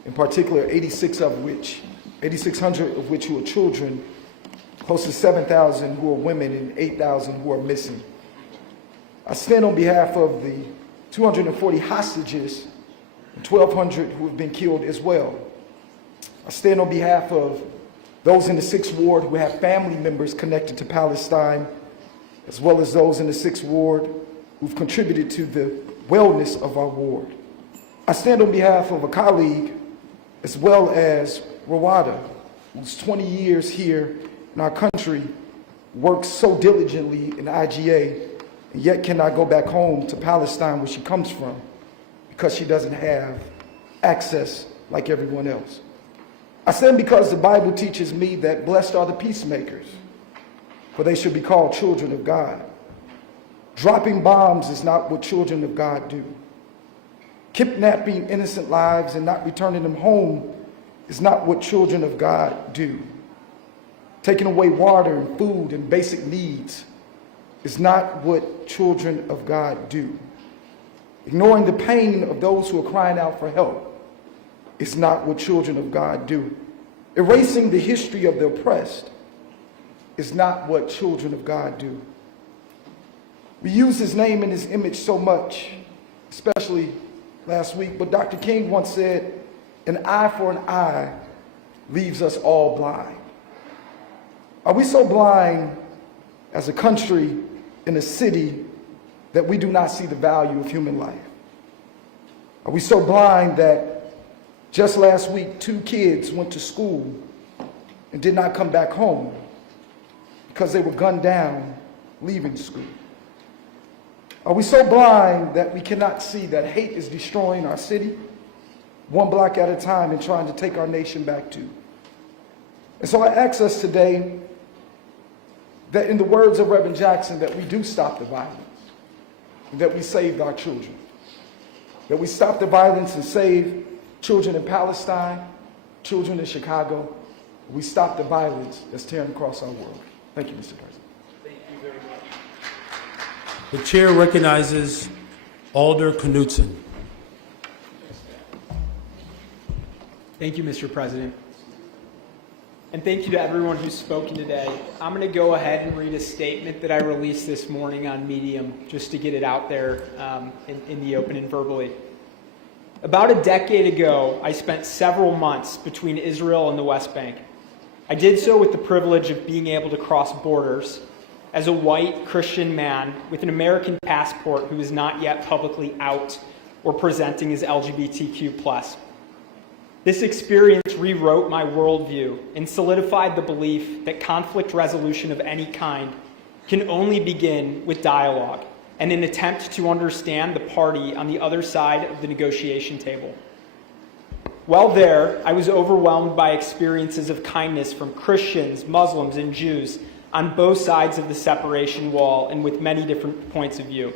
in particular 8,600 of which who are children, close to 7,000 who are women, and 8,000 who are missing. I stand on behalf of the 240 hostages and 1,200 who have been killed as well. I stand on behalf of those in the 6th Ward who have family members connected to Palestine, as well as those in the 6th Ward who've contributed to the wellness of our ward. I stand on behalf of a colleague, as well as Rawada, who's 20 years here in our country, works so diligently in IGA, and yet cannot go back home to Palestine, where she comes from, because she doesn't have access like everyone else. I stand because the Bible teaches me that blessed are the peacemakers, for they should be called children of God. Dropping bombs is not what children of God do. Kidnapping innocent lives and not returning them home is not what children of God do. Taking away water and food and basic needs is not what children of God do. Ignoring the pain of those who are crying out for help is not what children of God do. Erasing the history of the oppressed is not what children of God do. We use his name and his image so much, especially last week, but Dr. King once said, an eye for an eye leaves us all blind. Are we so blind as a country in a city that we do not see the value of human life? Are we so blind that just last week 2 kids went to school and did not come back home because they were gunned down leaving school? Are we so blind that we cannot see that hate is destroying our city, one block at a time, and trying to take our nation back too? And so I ask us today that, in the words of Reverend Jackson, that we do stop the violence, that we saved our children, that we stop the violence and save children in Palestine, children in Chicago. We stop the violence that's tearing across our world. Thank you, Mr. President. Thank you very much. The chair recognizes Alder Knudsen. Thank you, Mr. President. And thank you to everyone who's spoken today. I'm going to go ahead and read a statement that I released this morning on Medium, just to get it out there in the open and verbally. About a decade ago, I spent several months between Israel and the West Bank. I did so with the privilege of being able to cross borders, as a white Christian man with an American passport who is not yet publicly out or presenting as LGBTQ+. This experience rewrote my worldview and solidified the belief that conflict resolution of any kind can only begin with dialogue and an attempt to understand the party on the other side of the negotiation table. While there, I was overwhelmed by experiences of kindness from Christians, Muslims, and Jews on both sides of the separation wall and with many different points of view.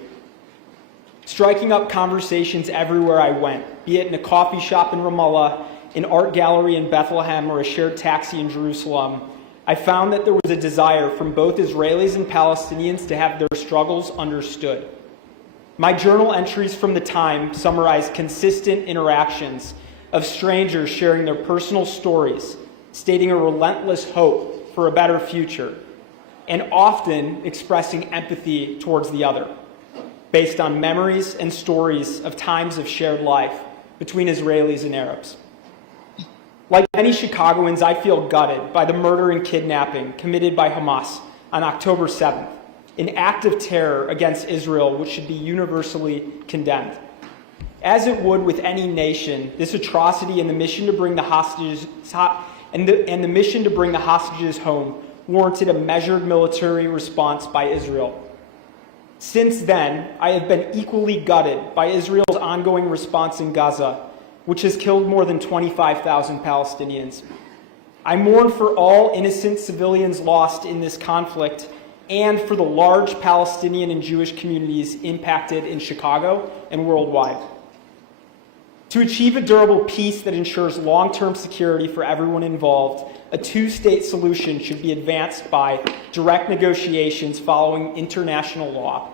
Striking up conversations everywhere I went, be it in a coffee shop in Ramallah, an art gallery in Bethlehem, or a shared taxi in Jerusalem, I found that there was a desire from both Israelis and Palestinians to have their struggles understood. My journal entries from the time summarize consistent interactions of strangers sharing their personal stories, stating a relentless hope for a better future, and often expressing empathy towards the other, based on memories and stories of times of shared life between Israelis and Arabs. Like many Chicagoans, I feel gutted by the murder and kidnapping committed by Hamas on October 7th, an act of terror against Israel which should be universally condemned. As it would with any nation, this atrocity and the mission to bring the hostages the mission to bring the hostages home warranted a measured military response by Israel. Since then, I have been equally gutted by Israel's ongoing response in Gaza, which has killed more than 25,000 Palestinians. I mourn for all innocent civilians lost in this conflict and for the large Palestinian and Jewish communities impacted in Chicago and worldwide. To achieve a durable peace that ensures long-term security for everyone involved, a two-state solution should be advanced by direct negotiations following international law.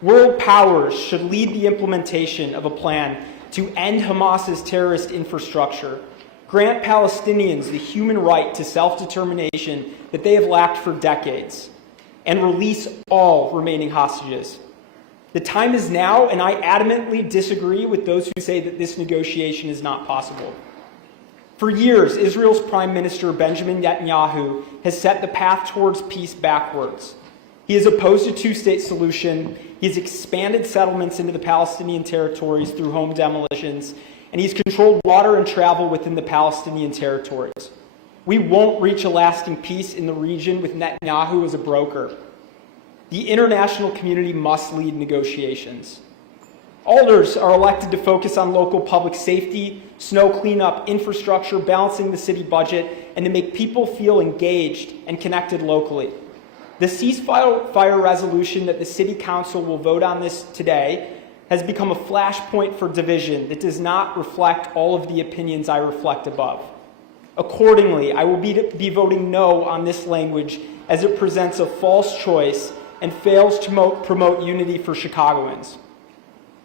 World powers should lead the implementation of a plan to end Hamas's terrorist infrastructure, grant Palestinians the human right to self-determination that they have lacked for decades, and release all remaining hostages. The time is now, and I adamantly disagree with those who say that this negotiation is not possible. For years, Israel's Prime Minister Benjamin Netanyahu has set the path towards peace backwards. He has opposed a two-state solution, he has expanded settlements into the Palestinian territories through home demolitions, and he's controlled water and travel within the Palestinian territories. We won't reach a lasting peace in the region with Netanyahu as a broker. The international community must lead negotiations. Alders are elected to focus on local public safety, snow cleanup, infrastructure, balancing the city budget, and to make people feel engaged and connected locally. The ceasefire resolution that the City Council will vote on this today has become a flashpoint for division that does not reflect all of the opinions I reflect above. Accordingly, I will be voting no on this language as it presents a false choice and fails to promote unity for Chicagoans.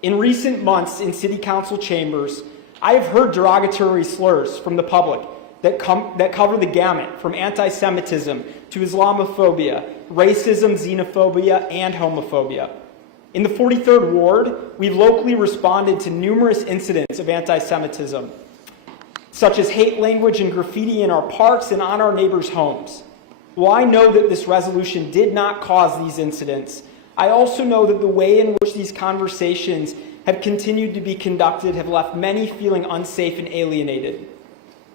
In recent months in City Council chambers, I have heard derogatory slurs from the public that cover the gamut from anti-Semitism to Islamophobia, racism, xenophobia, and homophobia. In the 43rd Ward, we've locally responded to numerous incidents of anti-Semitism, such as hate language and graffiti in our parks and on our neighbors' homes. While I know that this resolution did not cause these incidents, I also know that the way in which these conversations have continued to be conducted have left many feeling unsafe and alienated.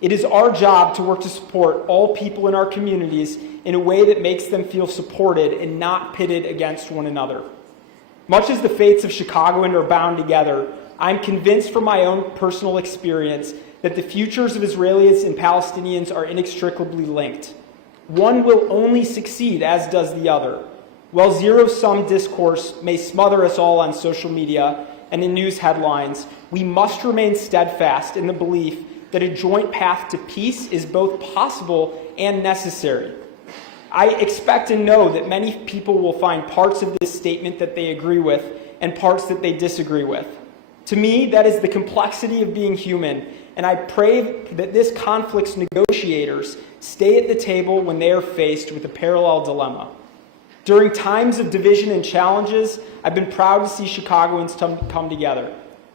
It is our job to work to support all people in our communities in a way that makes them feel supported and not pitted against one another. Much as the fates of Chicagoans are bound together, I'm convinced from my own personal experience that the futures of Israelis and Palestinians are inextricably linked. One will only succeed as does the other. While zero-sum discourse may smother us all on social media and in news headlines, we must remain steadfast in the belief that a joint path to peace is both possible and necessary. I expect and know that many people will find parts of this statement that they agree with and parts that they disagree with. To me, that is the complexity of being human, and I pray that this conflict's negotiators stay at the table when they are faced with a parallel dilemma. During times of division and challenges, I've been proud to see Chicagoans come together.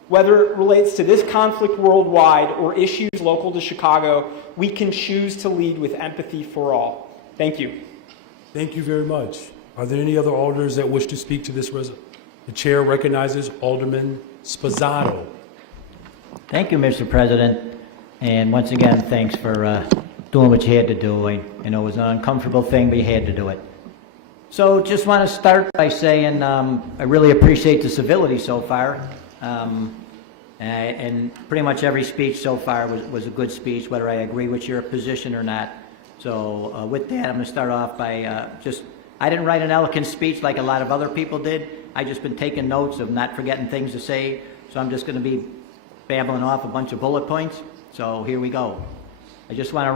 Whether it relates to this conflict worldwide or issues local to Chicago, we can choose to lead with empathy for all. Thank you. Thank you very much. Are there any other alders that wish to speak to this resolution? The chair recognizes Alderman Sposato. Thank you, Mr. President. And once again, thanks for doing what you had to do. I know it was an uncomfortable thing, but you had to do it. So just want to start by saying I really appreciate the civility so far. And pretty much every speech so far was a good speech, whether I agree with your position or not. So with that, I'm going to start off by I didn't write an eloquent speech like a lot of other people did. I just been taking notes of not forgetting things to say. So I'm just going to be babbling off a bunch of bullet points. So here we go. I just want to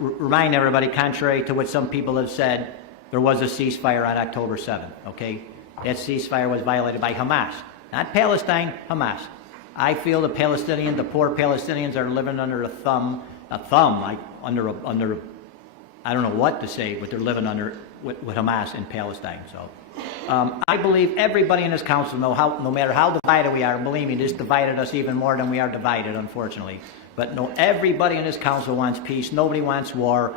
remind everybody, contrary to what some people have said, there was a ceasefire on October 7th, okay? That ceasefire was violated by Hamas, not Palestine, Hamas. I feel the poor Palestinians are living under I don't know what to say, but they're living under with Hamas in Palestine. So I believe everybody in this council no matter how divided we are, believe me, this divided us even more than we are divided, unfortunately. But no, everybody in this council wants peace. Nobody wants war.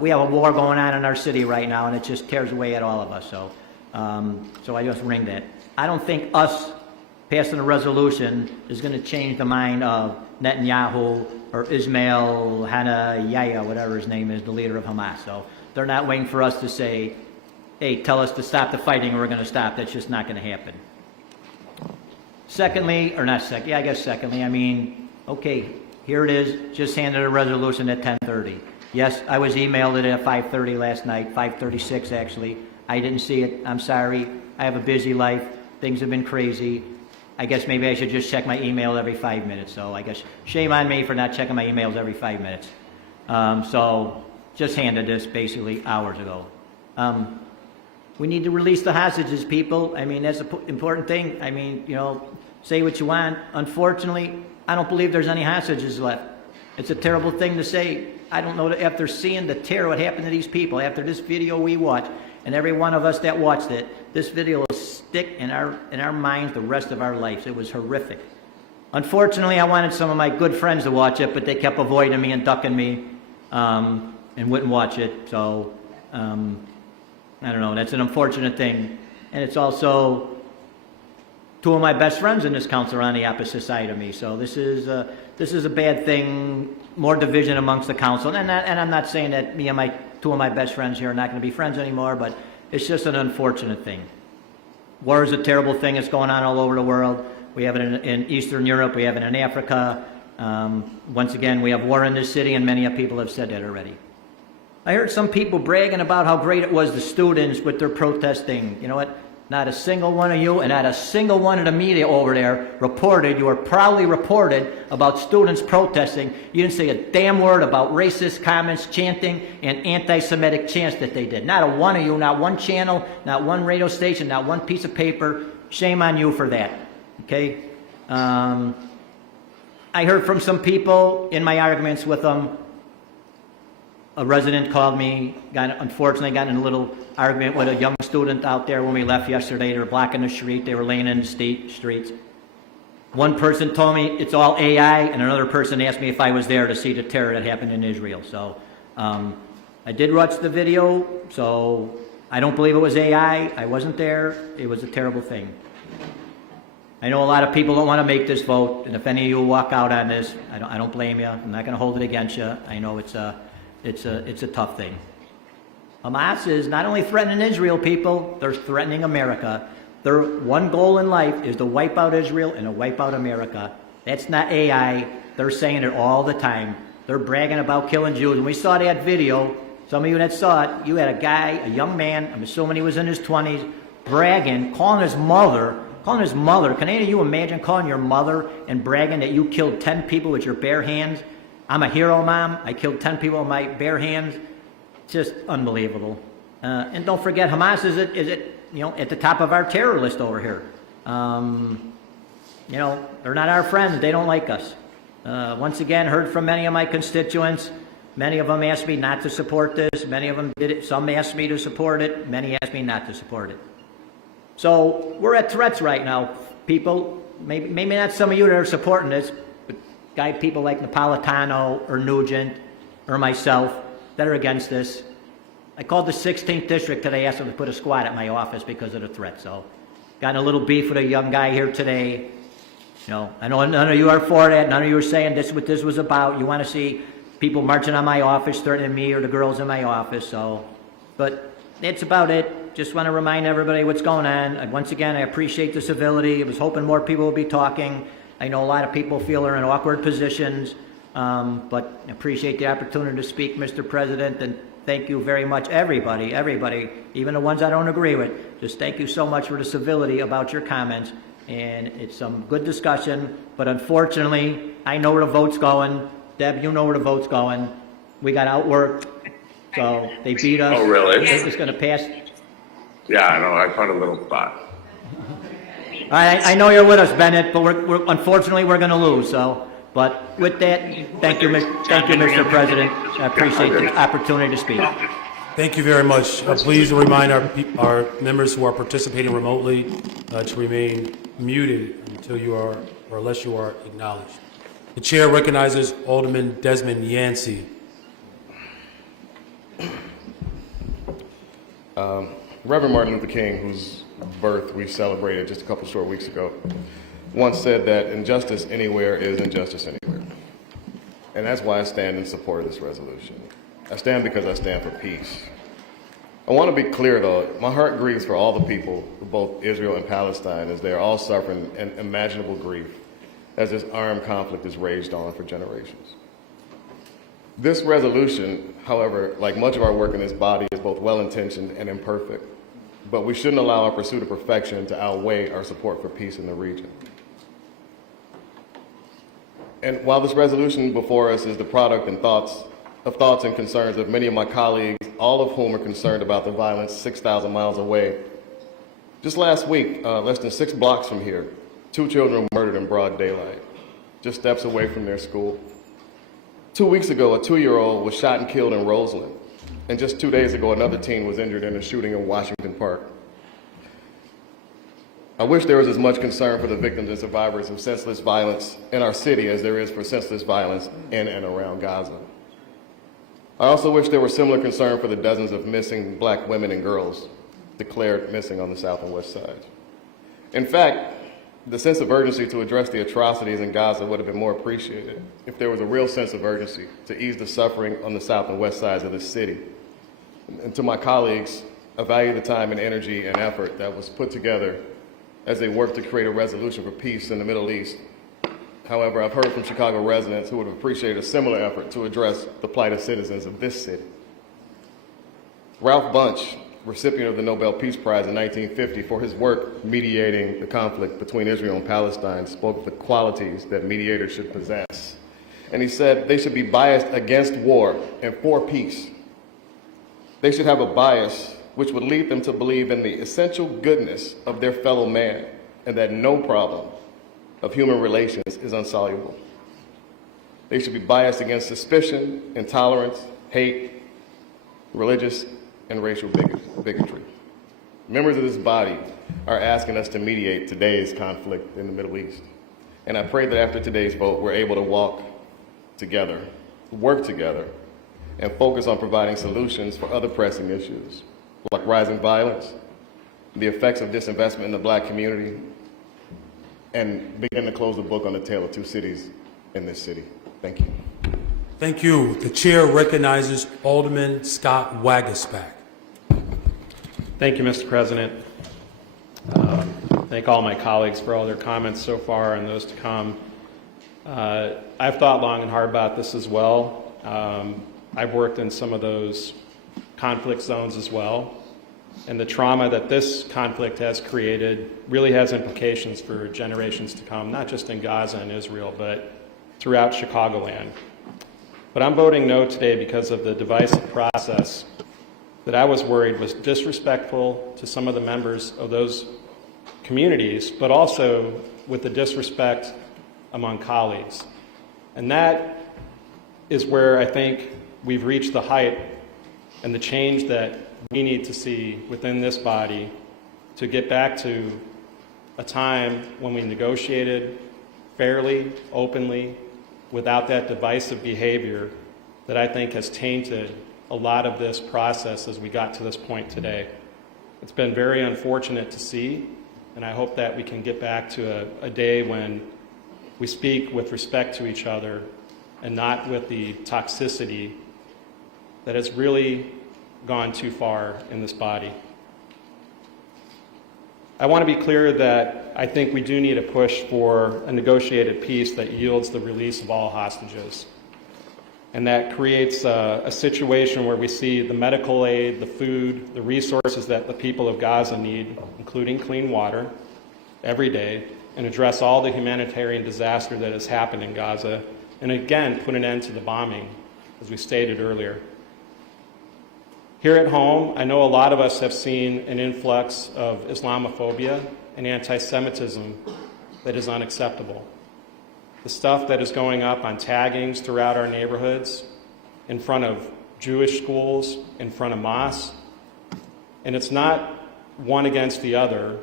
We have a war going on in our city right now, and it just tears away at all of us. So, so I just ring that. I don't think us passing a resolution is going to change the mind of Netanyahu or Ismail Haniyeh, whatever his name is, the leader of Hamas. So they're not waiting for us to say, hey, tell us to stop the fighting and we're going to stop. That's just not going to happen. Secondly, I mean, okay, here it is, just handed a resolution at 10:30. Yes, I was emailed it at 5:30 last night, 5:36 actually. I didn't see it. I'm sorry. I have a busy life. Things have been crazy. I guess maybe I should just check my email every 5 minutes. So I guess shame on me for not checking my emails every 5 minutes. So just handed this basically hours ago. We need to release the hostages, people. I mean, that's an important thing. I mean, you know, say what you want. Unfortunately, I don't believe there's any hostages left. It's a terrible thing to say. I don't know, after seeing the terror, what happened to these people, after this video we watched, and every one of us that watched it, this video will stick in our minds the rest of our lives. It was horrific. Unfortunately, I wanted some of my good friends to watch it, but they kept avoiding me and ducking me and wouldn't watch it. So, I don't know, that's an unfortunate thing. And it's also two of my best friends in this council are on the opposite side of me. So this is a bad thing, more division amongst the council. And I'm not saying that me and two of my best friends here are not going to be friends anymore, but it's just an unfortunate thing. War is a terrible thing. It's going on all over the world. We have it in Eastern Europe. We have it in Africa. Once again, we have war in this city, and many people have said that already. I heard some people bragging about how great it was, the students with their protesting. You know what? Not a single one of you and not a single one of the media over there reported, you were proudly reported about students protesting. You didn't say a damn word about racist comments, chanting, and anti-Semitic chants that they did. Not a one of you, not one channel, not one radio station, not one piece of paper. Shame on you for that, okay? I heard from some people in my arguments with them. A resident called me, unfortunately got in a little argument with a young student out there when we left yesterday. They were blocking the street. They were laying in the streets. One person told me it's all AI, and another person asked me if I was there to see the terror that happened in Israel. So I did watch the video, so I don't believe it was AI. I wasn't there. It was a terrible thing. I know a lot of people don't want to make this vote, and if any of you walk out on this, I don't blame you. I'm not going to hold it against you. I know it's a tough thing. Hamas is not only threatening Israel, people, they're threatening America. Their one goal in life is to wipe out Israel and to wipe out America. That's not AI. They're saying it all the time. They're bragging about killing Jews. And we saw that video. Some of you that saw it, you had a guy, a young man, I'm assuming he was in his 20s, bragging, calling his mother. Can any of you imagine calling your mother and bragging that you killed 10 people with your bare hands? I'm a hero, Mom. I killed 10 people with my bare hands. Just unbelievable. And don't forget, Hamas is at the top of our terror list over here. They're not our friends. They don't like us. Once again, heard from many of my constituents. Many of them asked me not to support this. Many of them did it. Some asked me to support it. Many asked me not to support it. So we're at threats right now, people. Maybe not some of you that are supporting this, but people like Napolitano or Nugent or myself that are against this. I called the 16th district today, asked them to put a squad at my office because of the threat. So, got in a little beef with a young guy here today. You know, I know none of you are for that. None of you are saying this is what this was about. You want to see people marching on my office, threatening me or the girls in my office. So, but that's about it. Just want to remind everybody what's going on. And once again, I appreciate the civility. I was hoping more people would be talking. I know a lot of people feel they're in awkward positions, but I appreciate the opportunity to speak, Mr. President, and thank you very much, everybody, even the ones I don't agree with. Just thank you so much for the civility about your comments, and it's some good discussion, but unfortunately, I know where the vote's going. Deb, you know where the vote's going. We got outworked, so they beat us. Oh, really? They're just going to pass. Yeah, I know. I found a little spot. I know you're with us, Bennett, but unfortunately we're going to lose. So, but with that, thank you, Mr. President. I appreciate the opportunity to speak. Thank you very much. Please remind our members who are participating remotely to remain muted until you are, or unless you are acknowledged. The chair recognizes Alderman Desmond Yancey. Reverend Martin Luther King, whose birth we celebrated just a couple short weeks ago, once said that injustice anywhere is injustice anywhere. And that's why I stand in support of this resolution. I stand because I stand for peace. I want to be clear, though, my heart grieves for all the people of both Israel and Palestine as they are all suffering unimaginable grief as this armed conflict is raged on for generations. This resolution, however, like much of our work in this body, is both well-intentioned and imperfect, but we shouldn't allow our pursuit of perfection to outweigh our support for peace in the region. And while this resolution before us is the product and thoughts and concerns of many of my colleagues, all of whom are concerned about the violence 6,000 miles away, just last week, less than 6 blocks from here, 2 children were murdered in broad daylight, just steps away from their school. 2 weeks ago, a 2-year-old was shot and killed in Roseland. And just 2 days ago, another teen was injured in a shooting in Washington Park. I wish there was as much concern for the victims and survivors of senseless violence in our city as there is for senseless violence in and around Gaza. I also wish there were similar concern for the dozens of missing black women and girls declared missing on the south and west sides. In fact, the sense of urgency to address the atrocities in Gaza would have been more appreciated if there was a real sense of urgency to ease the suffering on the south and west sides of this city. And to my colleagues, I value the time and energy and effort that was put together as they worked to create a resolution for peace in the Middle East. However, I've heard from Chicago residents who would have appreciated a similar effort to address the plight of citizens of this city. Ralph Bunche, recipient of the Nobel Peace Prize in 1950 for his work mediating the conflict between Israel and Palestine, spoke of the qualities that mediators should possess. And he said they should be biased against war and for peace. They should have a bias which would lead them to believe in the essential goodness of their fellow man and that no problem of human relations is insoluble. They should be biased against suspicion, intolerance, hate, religious and racial bigotry. Members of this body are asking us to mediate today's conflict in the Middle East. And I pray that after today's vote, we're able to walk together, work together, and focus on providing solutions for other pressing issues, like rising violence, the effects of disinvestment in the black community, and begin to close the book on the tale of 2 cities in this city. Thank you. Thank you. The chair recognizes Alderman Scott Waguespack. Thank you, Mr. President. Thank all my colleagues for all their comments so far and those to come. I've thought long and hard about this as well. I've worked in some of those conflict zones as well. And the trauma that this conflict has created really has implications for generations to come, not just in Gaza and Israel, but throughout Chicagoland. But I'm voting no today because of the divisive process that I was worried was disrespectful to some of the members of those communities, but also with the disrespect among colleagues. And that is where I think we've reached the height and the change that we need to see within this body to get back to a time when we negotiated fairly, openly, without that divisive behavior that I think has tainted a lot of this process as we got to this point today. It's been very unfortunate to see, and I hope that we can get back to a day when we speak with respect to each other and not with the toxicity that has really gone too far in this body. I want to be clear that I think we do need a push for a negotiated peace that yields the release of all hostages. And that creates a situation where we see the medical aid, the food, the resources that the people of Gaza need, including clean water, every day, and address all the humanitarian disaster that has happened in Gaza, and again, put an end to the bombing, as we stated earlier. Here at home, I know a lot of us have seen an influx of Islamophobia and anti-Semitism that is unacceptable. The stuff that is going up on taggings throughout our neighborhoods, in front of Jewish schools, in front of mosques, and it's not one against the other.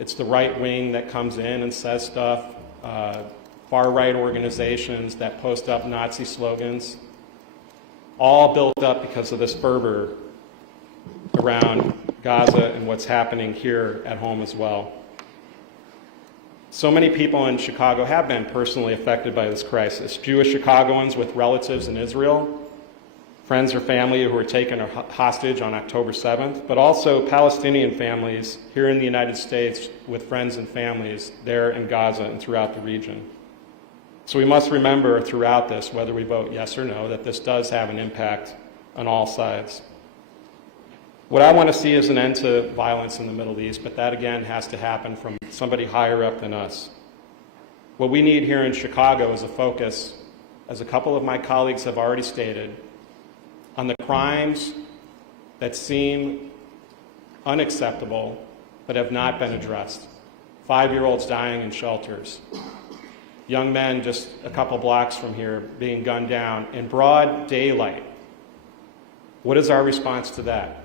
It's the right wing that comes in and says stuff, far-right organizations that post up Nazi slogans, all built up because of this fervor around Gaza and what's happening here at home as well. So many people in Chicago have been personally affected by this crisis. Jewish Chicagoans with relatives in Israel, friends or family who were taken hostage on October 7th, but also Palestinian families here in the United States with friends and families there in Gaza and throughout the region. So we must remember throughout this, whether we vote yes or no, that this does have an impact on all sides. What I want to see is an end to violence in the Middle East, but that again has to happen from somebody higher up than us. What we need here in Chicago is a focus, as a couple of my colleagues have already stated, on the crimes that seem unacceptable but have not been addressed. 5-year-olds dying in shelters. Young men just a couple blocks from here being gunned down in broad daylight. What is our response to that?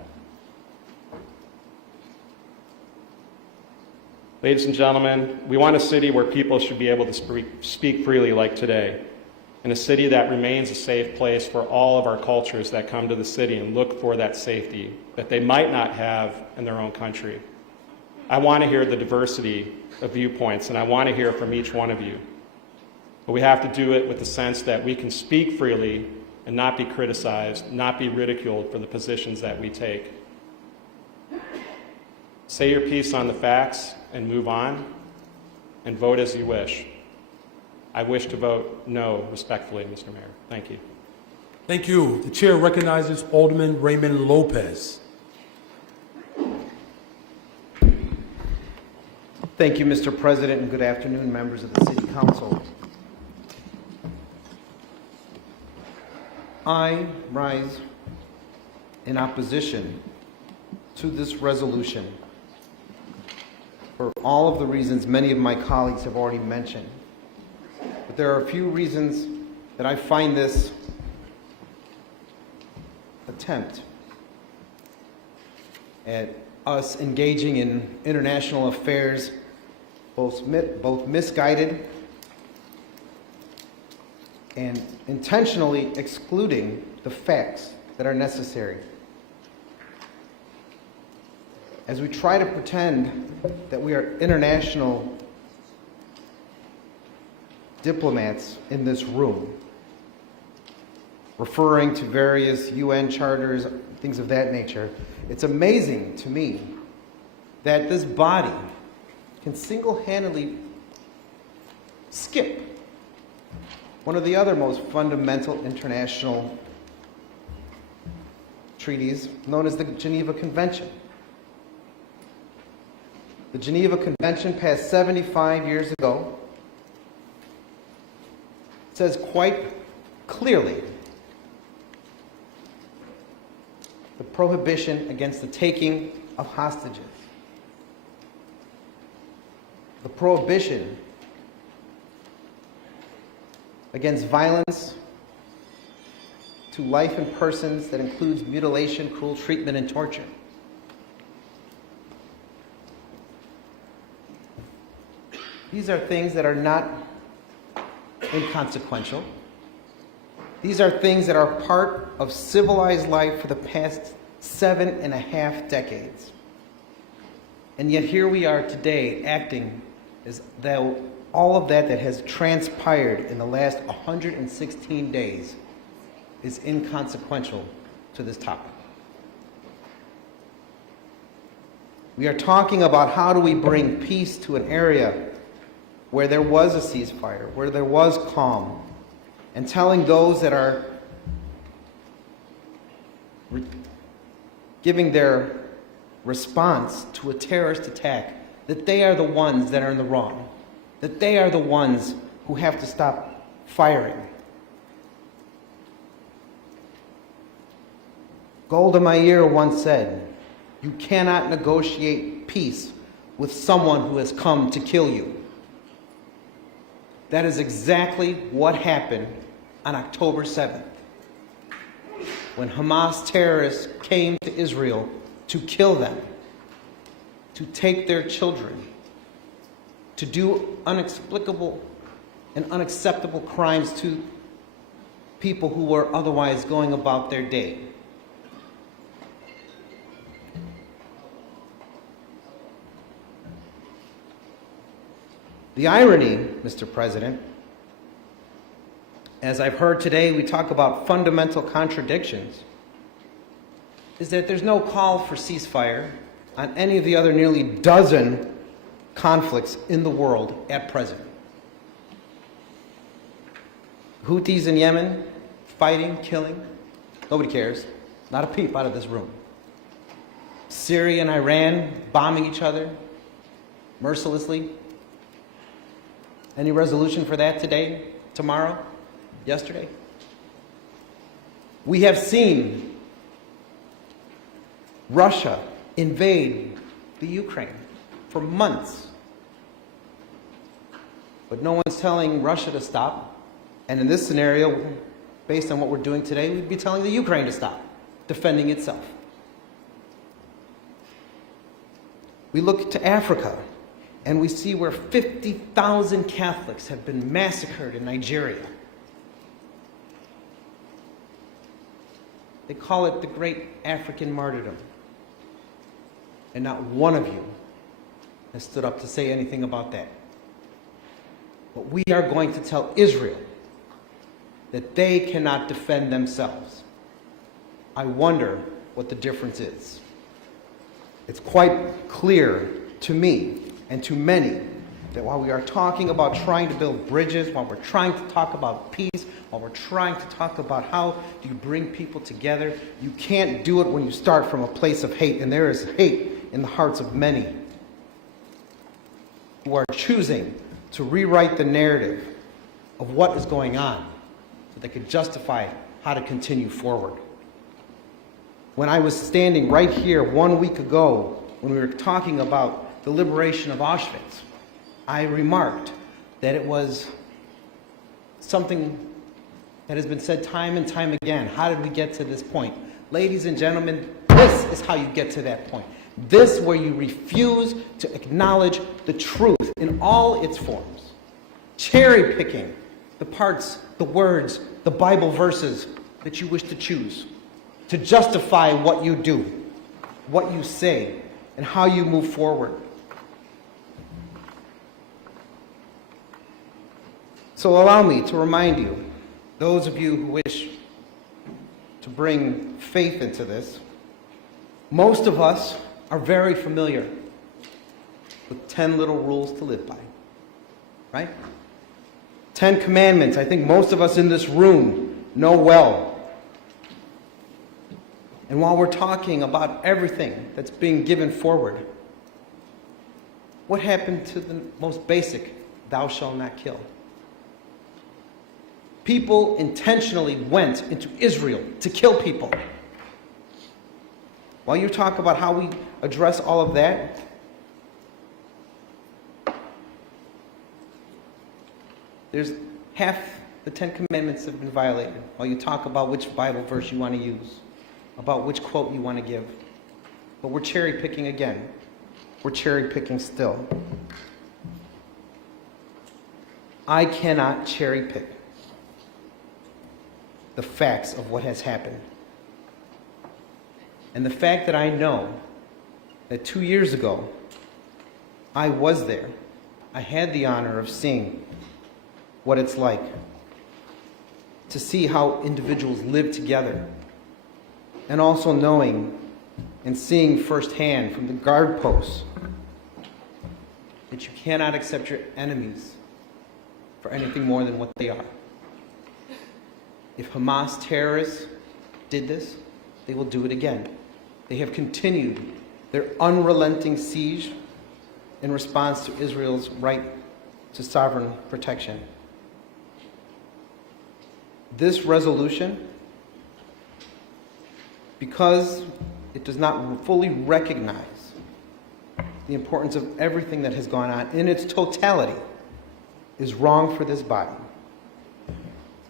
Ladies and gentlemen, we want a city where people should be able to speak freely like today, and a city that remains a safe place for all of our cultures that come to the city and look for that safety that they might not have in their own country. I want to hear the diversity of viewpoints, and I want to hear from each one of you. But we have to do it with the sense that we can speak freely and not be criticized, not be ridiculed for the positions that we take. Say your piece on the facts and move on, and vote as you wish. I wish to vote no, respectfully, Mr. Mayor. Thank you. Thank you. The chair recognizes Alderman Raymond Lopez. Thank you, Mr. President, and good afternoon, members of the City Council. I rise in opposition to this resolution for all of the reasons many of my colleagues have already mentioned. But there are a few reasons that I find this attempt at us engaging in international affairs both misguided and intentionally excluding the facts that are necessary. As we try to pretend that we are international diplomats in this room, referring to various UN charters, things of that nature, it's amazing to me that this body can single-handedly skip one of the other most fundamental international treaties, known as the Geneva Convention. The Geneva Convention, passed 75 years ago, says quite clearly the prohibition against the taking of hostages, the prohibition against violence to life and persons that includes mutilation, cruel treatment, and torture. These are things that are not inconsequential. These are things that are part of civilized life for the past 7.5 decades. And yet here we are today acting as though all of that has transpired in the last 116 days is inconsequential to this topic. We are talking about how do we bring peace to an area where there was a ceasefire, where there was calm, and telling those that are giving their response to a terrorist attack that they are the ones that are in the wrong, that they are the ones who have to stop firing. Golda Meir once said, "You cannot negotiate peace with someone who has come to kill you." That is exactly what happened on October 7th, when Hamas terrorists came to Israel to kill them, to take their children, to do inexplicable and unacceptable crimes to people who were otherwise going about their day. The irony, Mr. President, as I've heard today, we talk about fundamental contradictions, is that there's no call for ceasefire on any of the other nearly dozen conflicts in the world at present. Houthis in Yemen, fighting, killing, nobody cares. Not a peep out of this room. Syria and Iran bombing each other mercilessly. Any resolution for that today, tomorrow, yesterday? We have seen Russia invade the Ukraine for months. But no one's telling Russia to stop. And in this scenario, based on what we're doing today, we'd be telling the Ukraine to stop defending itself. We look to Africa, and we see where 50,000 Catholics have been massacred in Nigeria. They call it the Great African Martyrdom. And not one of you has stood up to say anything about that. But we are going to tell Israel that they cannot defend themselves. I wonder what the difference is. It's quite clear to me and to many that while we are talking about trying to build bridges, while we're trying to talk about peace, while we're trying to talk about how do you bring people together, you can't do it when you start from a place of hate. And there is hate in the hearts of many who are choosing to rewrite the narrative of what is going on so they could justify how to continue forward. When I was standing right here 1 week ago when we were talking about the liberation of Auschwitz, I remarked that it was something that has been said time and time again. How did we get to this point? Ladies and gentlemen, this is how you get to that point. This where you refuse to acknowledge the truth in all its forms. Cherry picking the parts, the words, the Bible verses that you wish to choose to justify what you do, what you say, and how you move forward. So allow me to remind you, those of you who wish to bring faith into this, most of us are very familiar with 10 little rules to live by, right? 10 commandments, I think most of us in this room know well. And while we're talking about everything that's being given forward, what happened to the most basic, thou shalt not kill? People intentionally went into Israel to kill people. While you talk about how we address all of that, there's half the 10 Commandments have been violated. While you talk about which Bible verse you want to use, about which quote you want to give. But we're cherry picking again. We're cherry picking still. I cannot cherry pick. the facts of what has happened. And the fact that I know that 2 years ago, I was there. I had the honor of seeing what it's like to see how individuals live together, and also knowing and seeing firsthand from the guard posts that you cannot accept your enemies for anything more than what they are. If Hamas terrorists did this, they will do it again. They have continued their unrelenting siege in response to Israel's right to sovereign protection. This resolution, because it does not fully recognize the importance of everything that has gone on in its totality, is wrong for this body.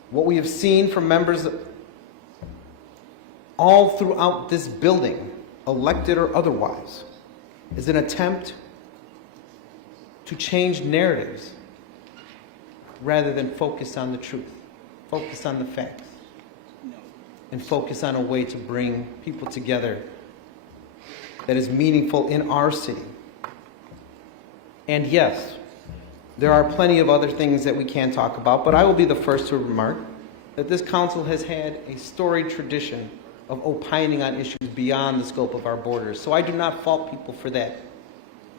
What we have seen from members all throughout this building, elected or otherwise, is an attempt to change narratives rather than focus on the truth, focus on the facts, and focus on a way to bring people together that is meaningful in our city. And yes, there are plenty of other things that we can talk about, but I will be the first to remark that this council has had a storied tradition of opining on issues beyond the scope of our borders. So I do not fault people for that.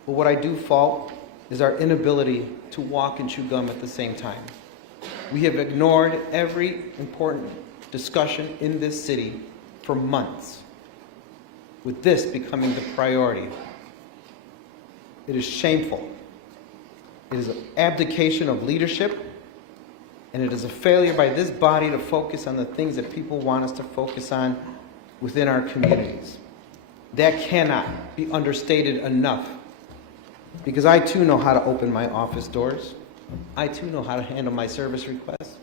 But what I do fault is our inability to walk and chew gum at the same time. We have ignored every important discussion in this city for months, with this becoming the priority. It is shameful. It is an abdication of leadership, and it is a failure by this body to focus on the things that people want us to focus on within our communities. That cannot be understated enough, because I too know how to open my office doors. I too know how to handle my service requests.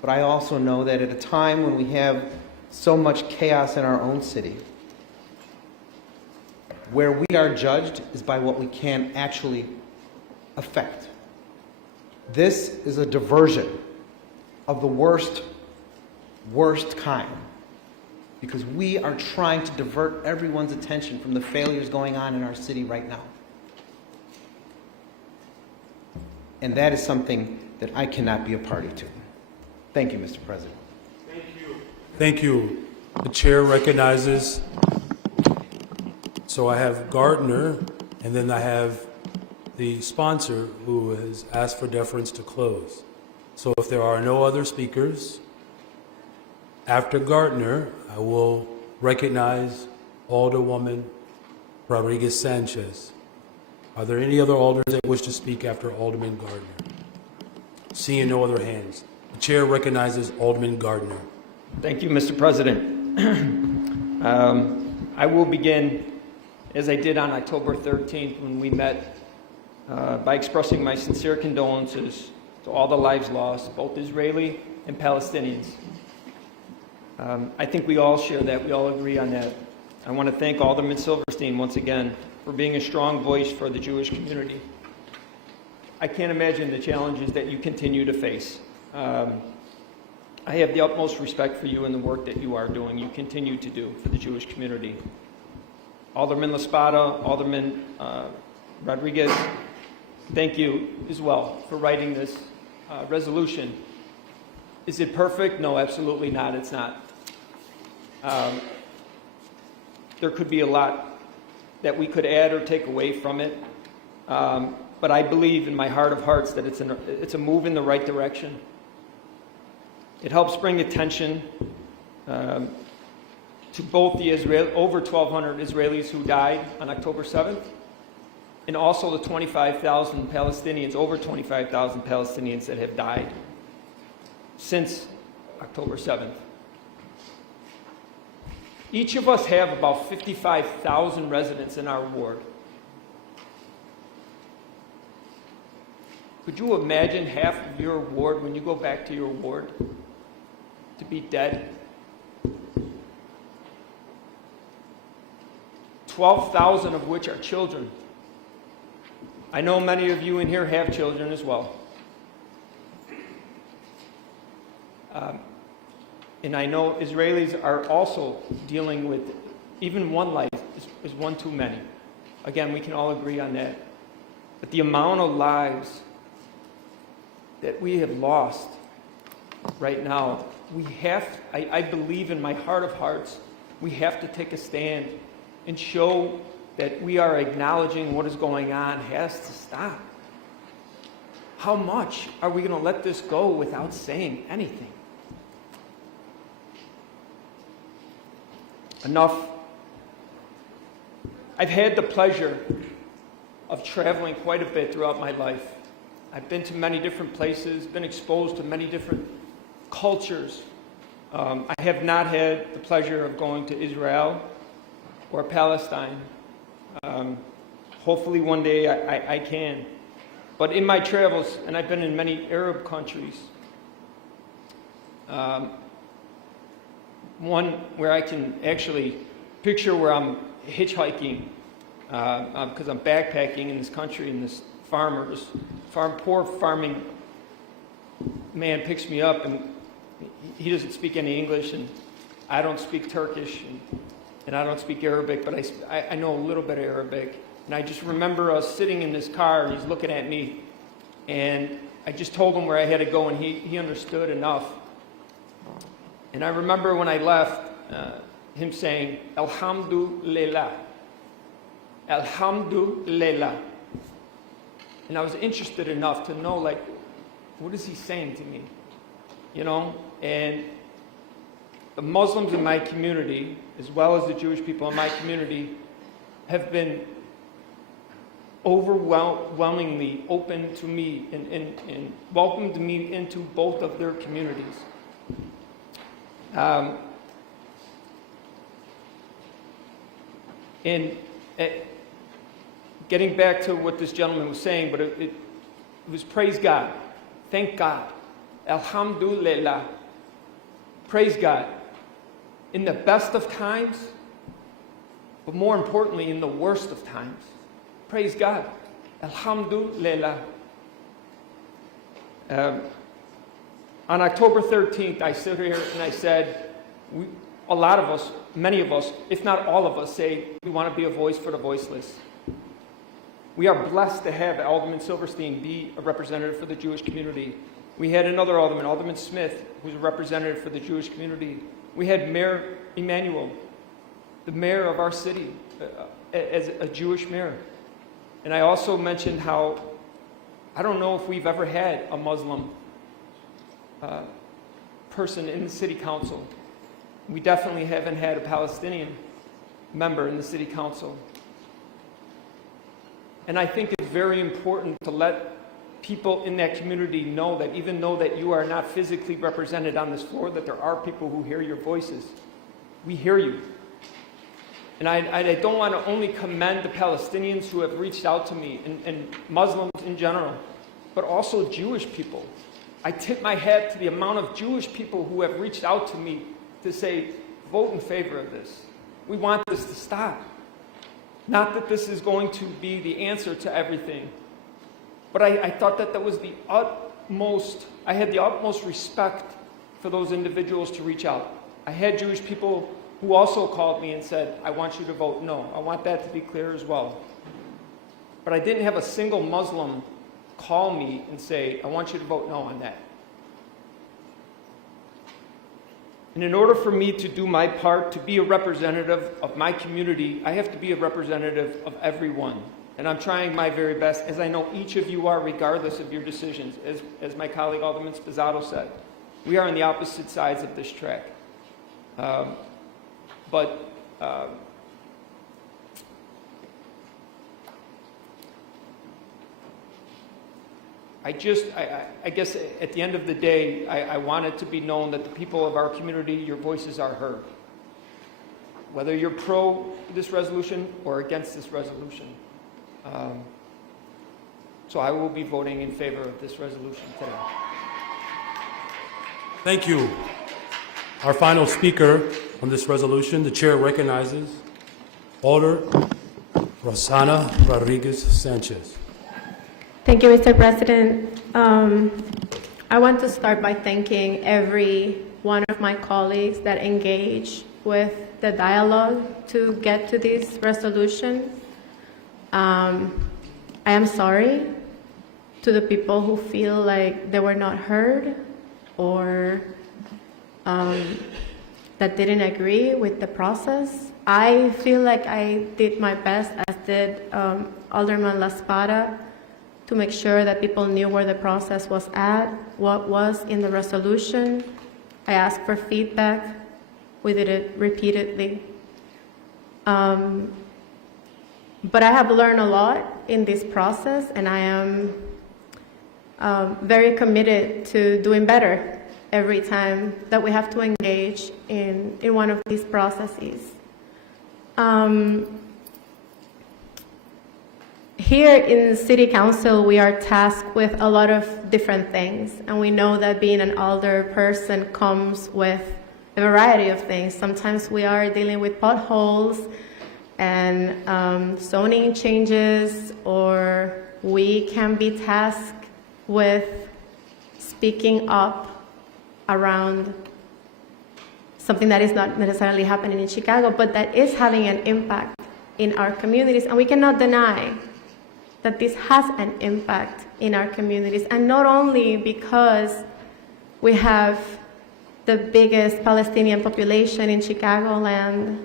But I also know that at a time when we have so much chaos in our own city, where we are judged is by what we can actually affect. This is a diversion of the worst kind, because we are trying to divert everyone's attention from the failures going on in our city right now. And that is something that I cannot be a party to. Thank you, Mr. President. Thank you. The chair recognizes, so I have Gardner, and then I have the sponsor who has asked for deference to close. So if there are no other speakers, after Gardner, I will recognize Alderwoman Rodriguez Sanchez. Are there any other alders that wish to speak after Alderman Gardner? Seeing no other hands, the chair recognizes Alderman Gardner. Thank you, Mr. President. I will begin, as I did on October 13th when we met, by expressing my sincere condolences to all the lives lost, both Israeli and Palestinians. I think we all share that. We all agree on that. I want to thank Alderman Silverstein once again for being a strong voice for the Jewish community. I can't imagine the challenges that you continue to face. I have the utmost respect for you and the work that you are doing, you continue to do for the Jewish community. Alderman LaSpada, Alderman Rodriguez, thank you as well for writing this resolution. Is it perfect? No, absolutely not. It's not. There could be a lot that we could add or take away from it, but I believe in my heart of hearts that it's a move in the right direction. It helps bring attention to both the over 1,200 Israelis who died on October 7th, and also the 25,000 Palestinians, over 25,000 Palestinians that have died since October 7th. Each of us have about 55,000 residents in our ward. Could you imagine half of your ward, when you go back to your ward, to be dead? 12,000 of which are children. I know many of you in here have children as well. And I know Israelis are also dealing with, even one life is one too many. Again, we can all agree on that. But the amount of lives that we have lost right now, I believe in my heart of hearts, we have to take a stand and show that we are acknowledging what is going on has to stop. How much are we going to let this go without saying anything? Enough. I've had the pleasure of traveling quite a bit throughout my life. I've been to many different places, been exposed to many different cultures. I have not had the pleasure of going to Israel or Palestine. Hopefully one day I can. But in my travels, and I've been in many Arab countries, one where I can actually picture where I'm hitchhiking, because I'm backpacking in this country, and this poor farming man picks me up, and he doesn't speak any English, and I don't speak Turkish, and I don't speak Arabic, but I know a little bit of Arabic. And I just remember us sitting in this car, and he's looking at me, and I just told him where I had to go, and he understood enough. And I remember when I left, him saying, Alhamdulillah. Alhamdulillah. And I was interested enough to know, like, what is he saying to me? You know? And the Muslims in my community, as well as the Jewish people in my community, have been overwhelmingly open to me and welcomed me into both of their communities. Getting back to what this gentleman was saying, but it was praise God, thank God, Alhamdulillah, praise God, in the best of times, but more importantly, in the worst of times. Praise God, Alhamdulillah. On October 13th, I stood here and I said, a lot of us, many of us, if not all of us, say we want to be a voice for the voiceless. We are blessed to have Alderman Silverstein be a representative for the Jewish community. We had another alderman, Alderman Smith, who's a representative for the Jewish community. We had Mayor Emanuel, the mayor of our city, as a Jewish mayor. And I also mentioned how I don't know if we've ever had a Muslim person in the city council. We definitely haven't had a Palestinian member in the city council. And I think it's very important to let people in that community know that even though that you are not physically represented on this floor, that there are people who hear your voices. We hear you. And I don't want to only commend the Palestinians who have reached out to me, and Muslims in general, but also Jewish people. I tip my hat to the amount of Jewish people who have reached out to me to say, vote in favor of this. We want this to stop. Not that this is going to be the answer to everything, but I thought that that was the utmost, I had the utmost respect for those individuals to reach out. I had Jewish people who also called me and said, I want you to vote no. I want that to be clear as well. But I didn't have a single Muslim call me and say, I want you to vote no on that. And in order for me to do my part, to be a representative of my community, I have to be a representative of everyone. And I'm trying my very best, as I know each of you are, regardless of your decisions. As my colleague Alderman Spizzato said, we are on the opposite sides of this track. I guess at the end of the day, I want it to be known that the people of our community, your voices are heard. Whether you're pro this resolution or against this resolution. So I will be voting in favor of this resolution today. Thank you. Our final speaker on this resolution, the chair recognizes Alder Rosana Rodriguez Sanchez. Thank you, Mr. President. I want to start by thanking every one of my colleagues that engaged with the dialogue to get to this resolution. I am sorry to the people who feel like they were not heard or that didn't agree with the process. I feel like I did my best, as did Alderman La Espada, to make sure that people knew where the process was at, what was in the resolution. I asked for feedback. We did it repeatedly. But I have learned a lot in this process, and I am very committed to doing better every time that we have to engage in one of these processes. Here in City Council, we are tasked with a lot of different things, and we know that being an alder person comes with a variety of things. Sometimes we are dealing with potholes and zoning changes, or we can be tasked with speaking up around something that is not necessarily happening in Chicago, but that is having an impact in our communities. And we cannot deny that this has an impact in our communities. And not only because we have the biggest Palestinian population in Chicagoland,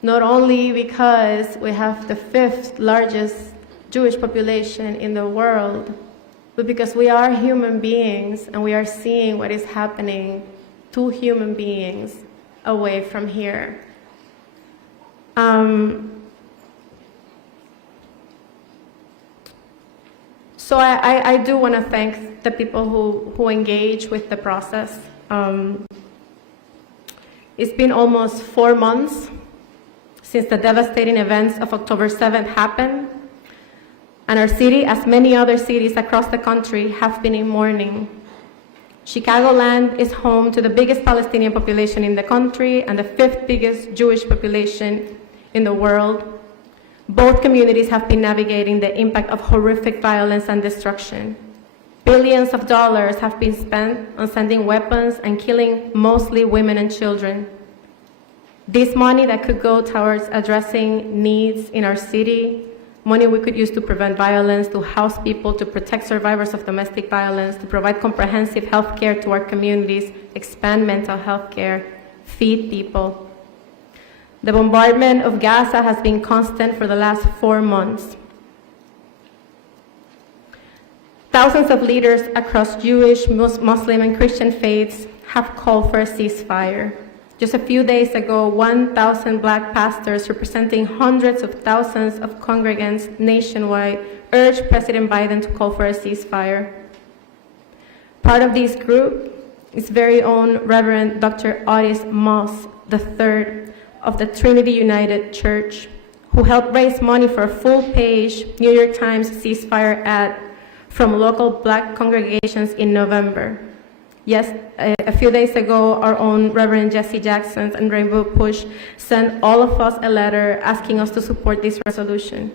not only because we have the 5th largest Jewish population in the world, but because we are human beings and we are seeing what is happening to human beings away from here. So I do want to thank the people who engage with the process. It's been almost 4 months since the devastating events of October 7th happened, and our city, as many other cities across the country, have been in mourning. Chicagoland is home to the biggest Palestinian population in the country and the 5th biggest Jewish population in the world. Both communities have been navigating the impact of horrific violence and destruction. Billions of dollars have been spent on sending weapons and killing mostly women and children. This money that could go towards addressing needs in our city, money we could use to prevent violence, to house people, to protect survivors of domestic violence, to provide comprehensive health care to our communities, expand mental health care, feed people. The bombardment of Gaza has been constant for the last 4 months. Thousands of leaders across Jewish, Muslim, and Christian faiths have called for a ceasefire. Just a few days ago, 1,000 Black pastors representing hundreds of thousands of congregants nationwide urged President Biden to call for a ceasefire. Part of this group is very own Reverend Dr. Otis Moss III of the Trinity United Church, who helped raise money for a full-page New York Times ceasefire ad from local Black congregations in November. Yes, a few days ago, our own Reverend Jesse Jackson and Rainbow Push sent all of us a letter asking us to support this resolution.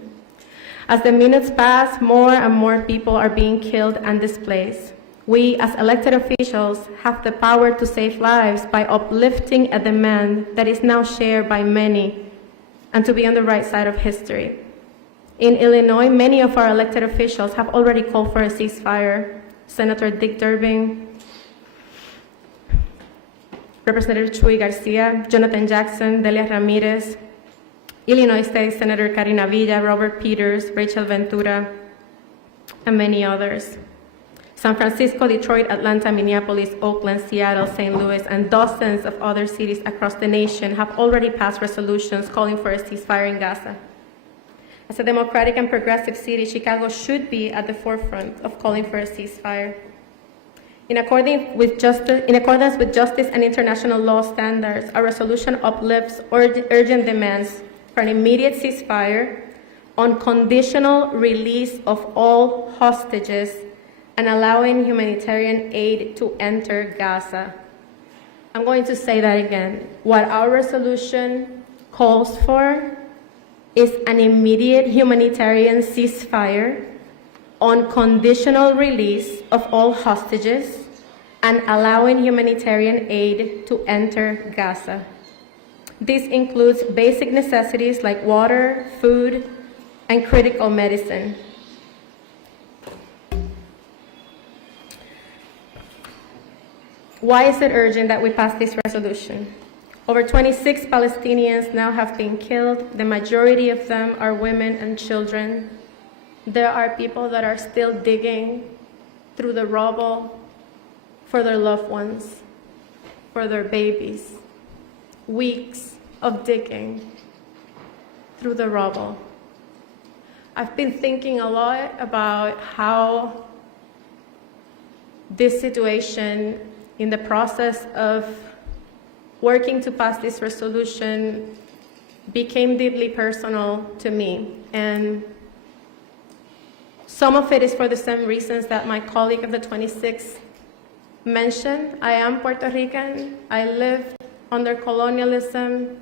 As the minutes pass, more and more people are being killed and displaced. We, as elected officials, have the power to save lives by uplifting a demand that is now shared by many and to be on the right side of history. In Illinois, many of our elected officials have already called for a ceasefire. Senator Dick Durbin, Representative Chuy Garcia, Jonathan Jackson, Delia Ramirez, Illinois State Senator Karina Villa, Robert Peters, Rachel Ventura, and many others. San Francisco, Detroit, Atlanta, Minneapolis, Oakland, Seattle, St. Louis, and dozens of other cities across the nation have already passed resolutions calling for a ceasefire in Gaza. As a democratic and progressive city, Chicago should be at the forefront of calling for a ceasefire. In accordance with justice and international law standards, our resolution uplifts urgent demands for an immediate ceasefire, unconditional release of all hostages, and allowing humanitarian aid to enter Gaza. I'm going to say that again. What our resolution calls for is an immediate humanitarian ceasefire, unconditional release of all hostages, and allowing humanitarian aid to enter Gaza. This includes basic necessities like water, food, and critical medicine. Why is it urgent that we pass this resolution? Over 26 Palestinians now have been killed. The majority of them are women and children. There are people that are still digging through the rubble for their loved ones, for their babies. Weeks of digging through the rubble. I've been thinking a lot about how this situation, in the process of working to pass this resolution, became deeply personal to me. And some of it is for the same reasons that my colleague of the 26th mentioned. I am Puerto Rican. I lived under colonialism.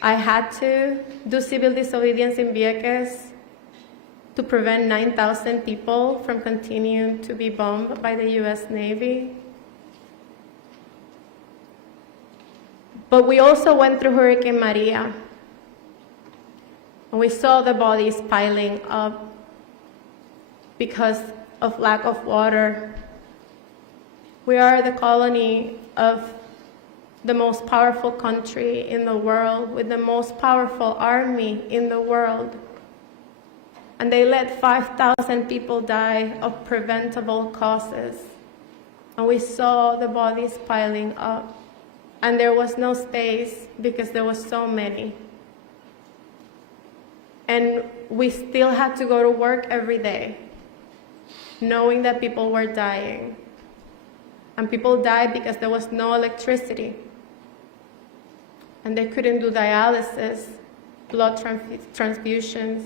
I had to do civil disobedience in Vieques to prevent 9,000 people from continuing to be bombed by the US Navy. But we also went through Hurricane Maria, and we saw the bodies piling up because of lack of water. We are the colony of the most powerful country in the world, with the most powerful army in the world. And they let 5,000 people die of preventable causes. And we saw the bodies piling up. And there was no space because there was so many. And we still had to go to work every day, knowing that people were dying. And people died because there was no electricity. And they couldn't do dialysis, blood transfusions.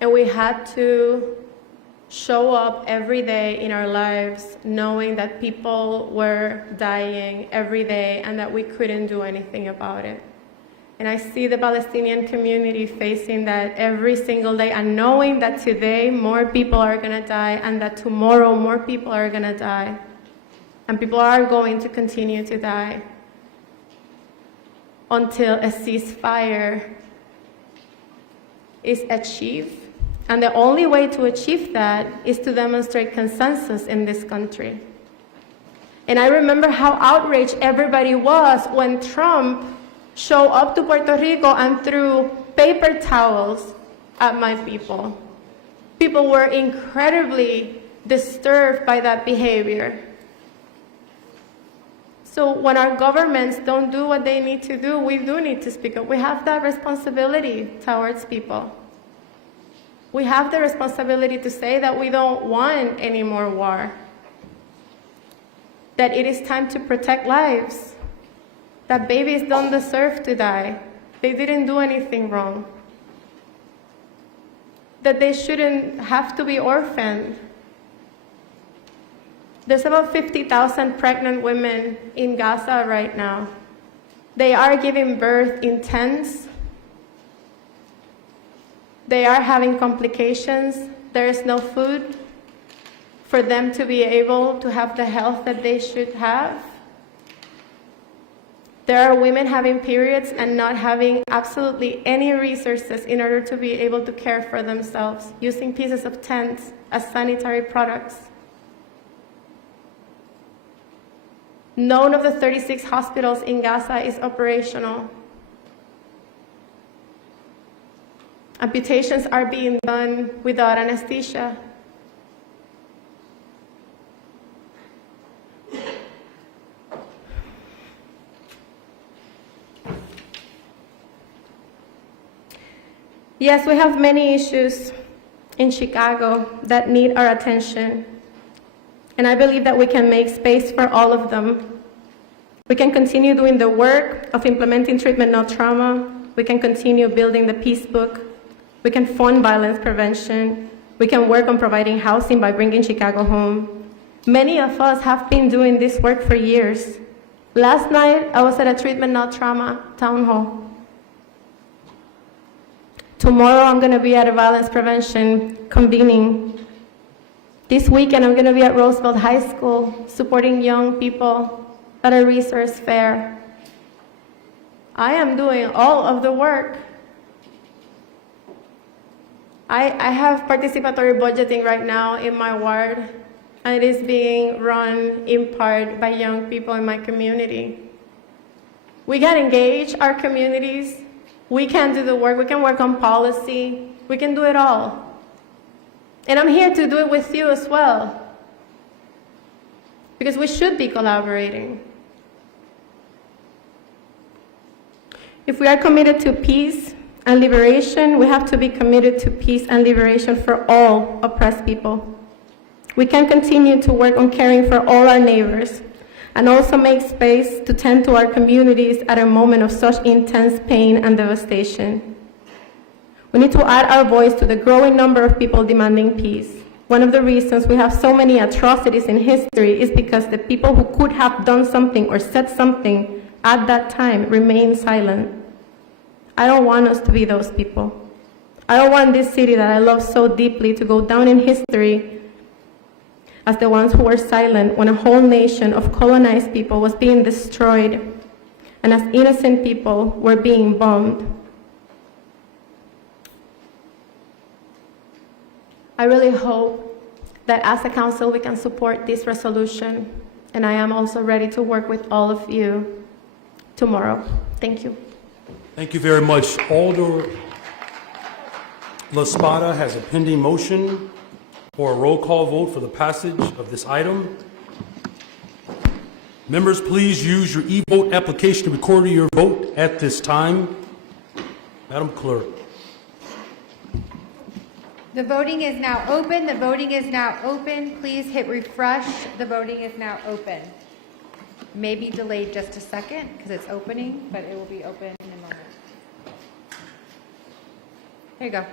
And we had to show up every day in our lives knowing that people were dying every day and that we couldn't do anything about it. And I see the Palestinian community facing that every single day, and knowing that today more people are going to die and that tomorrow more people are going to die. And people are going to continue to die until a ceasefire is achieved. And the only way to achieve that is to demonstrate consensus in this country. And I remember how outraged everybody was when Trump showed up to Puerto Rico and threw paper towels at my people. People were incredibly disturbed by that behavior. So when our governments don't do what they need to do, we do need to speak up. We have that responsibility towards people. We have the responsibility to say that we don't want any more war, that it is time to protect lives, that babies don't deserve to die. They didn't do anything wrong, that they shouldn't have to be orphaned. There's about 50,000 pregnant women in Gaza right now. They are giving birth in tents. They are having complications. There is no food for them to be able to have the health that they should have. There are women having periods and not having absolutely any resources in order to be able to care for themselves, using pieces of tents as sanitary products. None of the 36 hospitals in Gaza is operational. Amputations are being done without anesthesia. Yes, we have many issues in Chicago that need our attention. And I believe that we can make space for all of them. We can continue doing the work of implementing treatment, not trauma. We can continue building the peace book. We can fund violence prevention. We can work on providing housing by bringing Chicago home. Many of us have been doing this work for years. Last night, I was at a treatment, not trauma town hall. Tomorrow, I'm going to be at a violence prevention convening. This weekend, I'm going to be at Roosevelt High School supporting young people at a resource fair. I am doing all of the work. I have participatory budgeting right now in my ward, and it is being run in part by young people in my community. We can engage our communities. We can do the work. We can work on policy. We can do it all. And I'm here to do it with you as well, because we should be collaborating. If we are committed to peace and liberation, we have to be committed to peace and liberation for all oppressed people. We can continue to work on caring for all our neighbors and also make space to tend to our communities at a moment of such intense pain and devastation. We need to add our voice to the growing number of people demanding peace. One of the reasons we have so many atrocities in history is because the people who could have done something or said something at that time remain silent. I don't want us to be those people. I don't want this city that I love so deeply to go down in history as the ones who were silent when a whole nation of colonized people was being destroyed and as innocent people were being bombed. I really hope that as a council we can support this resolution, and I am also ready to work with all of you tomorrow. Thank you. Thank you very much. Alder La Spada has a pending motion for a roll call vote for the passage of this item. Members, please use your e-vote application to record your vote at this time. Madam Clerk. The voting is now open. The voting is now open. Please hit refresh. The voting is now open. May be delayed just a second because it's opening, but it will be open in a moment. There you go.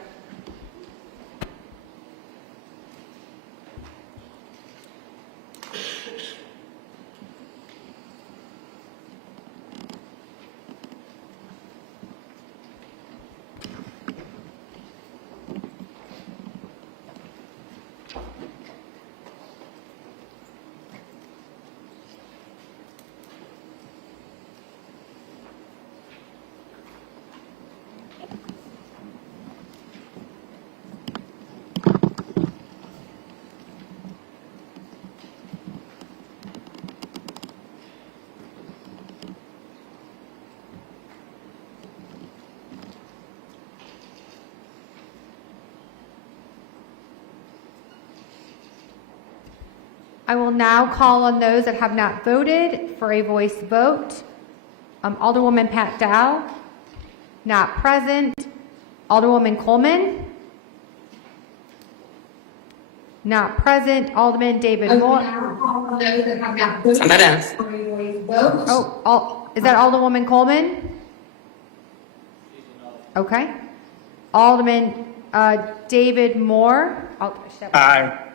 I will now call on those that have not voted for a voice vote. Alderwoman Pat Dow, not present. Alderwoman Coleman, not present. Alderman David Moore. Somebody else. Oh, is that Alderwoman Coleman? Okay. Alderman David Moore. Aye.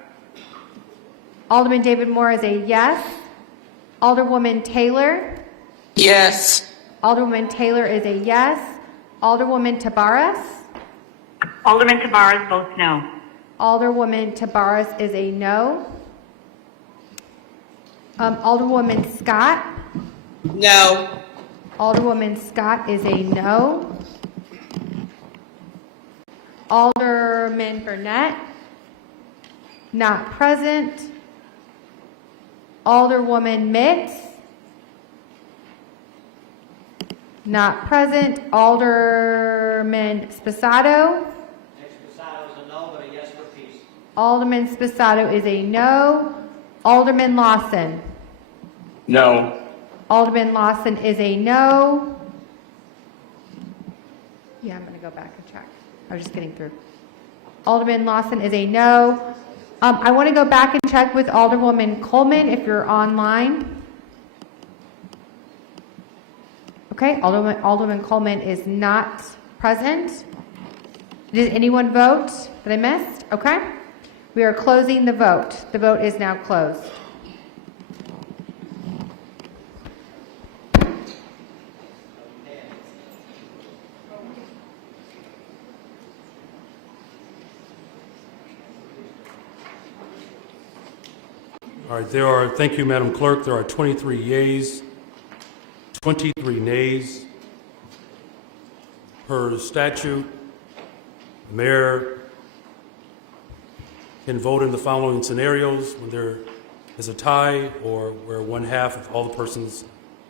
Alderman David Moore is a yes. Alderwoman Taylor. Yes. Alderwoman Taylor is a yes. Alderwoman Tabares. Alderman Tabares votes no. Alderwoman Tabares is a no. Alderwoman Scott. No. Alderwoman Scott is a no. Alderman Burnett, not present. Alderwoman Mix, not present. Alderman Sposato. Sposato is a no, but a yes for peace. Alderman Sposato is a no. Alderman Lawson. No. Alderman Lawson is a no. Yeah, I'm going to go back and check. I was just getting through. Alderman Lawson is a no. I want to go back and check with Alderwoman Coleman if you're online. Okay, Alderman Coleman is not present. Did anyone vote that I missed? Okay. We are closing the vote. The vote is now closed. All right, thank you, Madam Clerk. There are 23 yeas, 23 nays. Per statute, the mayor can vote in the following scenarios: when there is a tie or where one half of all the persons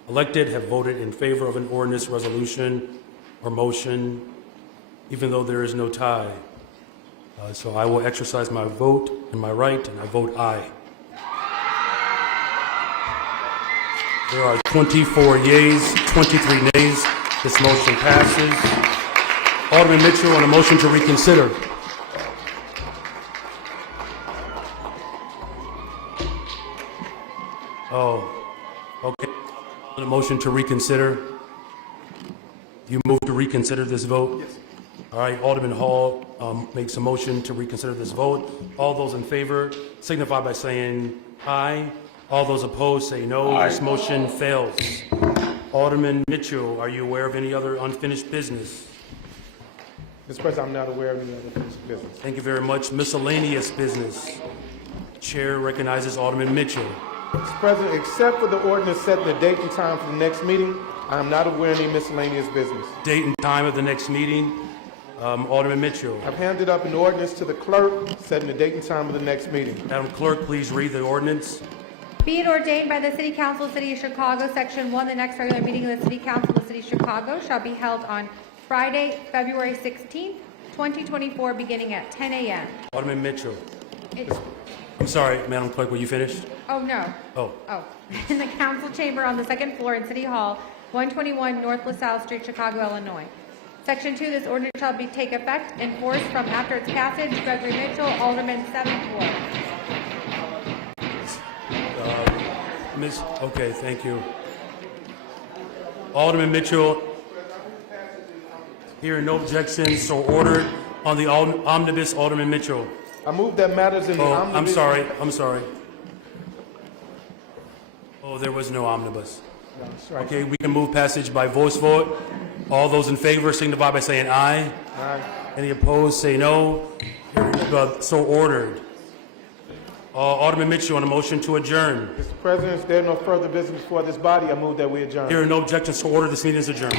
elected have voted in favor of an ordinance, resolution, or motion, even though there is no tie. So I will exercise my vote and my right, and I vote aye. There are 24 yeas, 23 nays. This motion passes. Alderman Mitchell on a motion to reconsider. Oh, okay. On a motion to reconsider. You move to reconsider this vote? Yes. All right, Alderman Hall makes a motion to reconsider this vote. All those in favor signify by saying aye. All those opposed say no. Aye. This motion fails. Alderman Mitchell, are you aware of any other unfinished business? Mr. President, I'm not aware of any other unfinished business. Thank you very much. Miscellaneous business. Chair recognizes Alderman Mitchell. Mr. President, except for the ordinance setting the date and time for the next meeting, I am not aware of any miscellaneous business. Date and time of the next meeting. Alderman Mitchell. I've handed up an ordinance to the clerk setting the date and time of the next meeting. Madam Clerk, please read the ordinance. Be it ordained by the City Council of the City of Chicago, Section 1, the next regular meeting of the City Council of the City of Chicago shall be held on Friday, February 16th, 2024, beginning at 10 a.m. Alderman Mitchell. I'm sorry, Madam Clerk, were you finished? Oh, no. Oh. In the council chamber on the second floor in City Hall, 121 North LaSalle Street, Chicago, Illinois. Section 2, this ordinance shall take effect and force from after its passage. Gregory Mitchell, Alderman, 7th Ward. Okay, thank you. Alderman Mitchell, hearing no objections, so ordered. On the omnibus, Alderman Mitchell. I move that matters in the omnibus. I'm sorry. Oh, there was no omnibus. No, right. Okay, we can move passage by voice vote. All those in favor signify by saying aye. Aye. Any opposed, say no. So ordered. Alderman Mitchell on a motion to adjourn. Mr. President, if there are no further business before this body, I move that we adjourn. Hearing no objections, so ordered. This meeting is adjourned.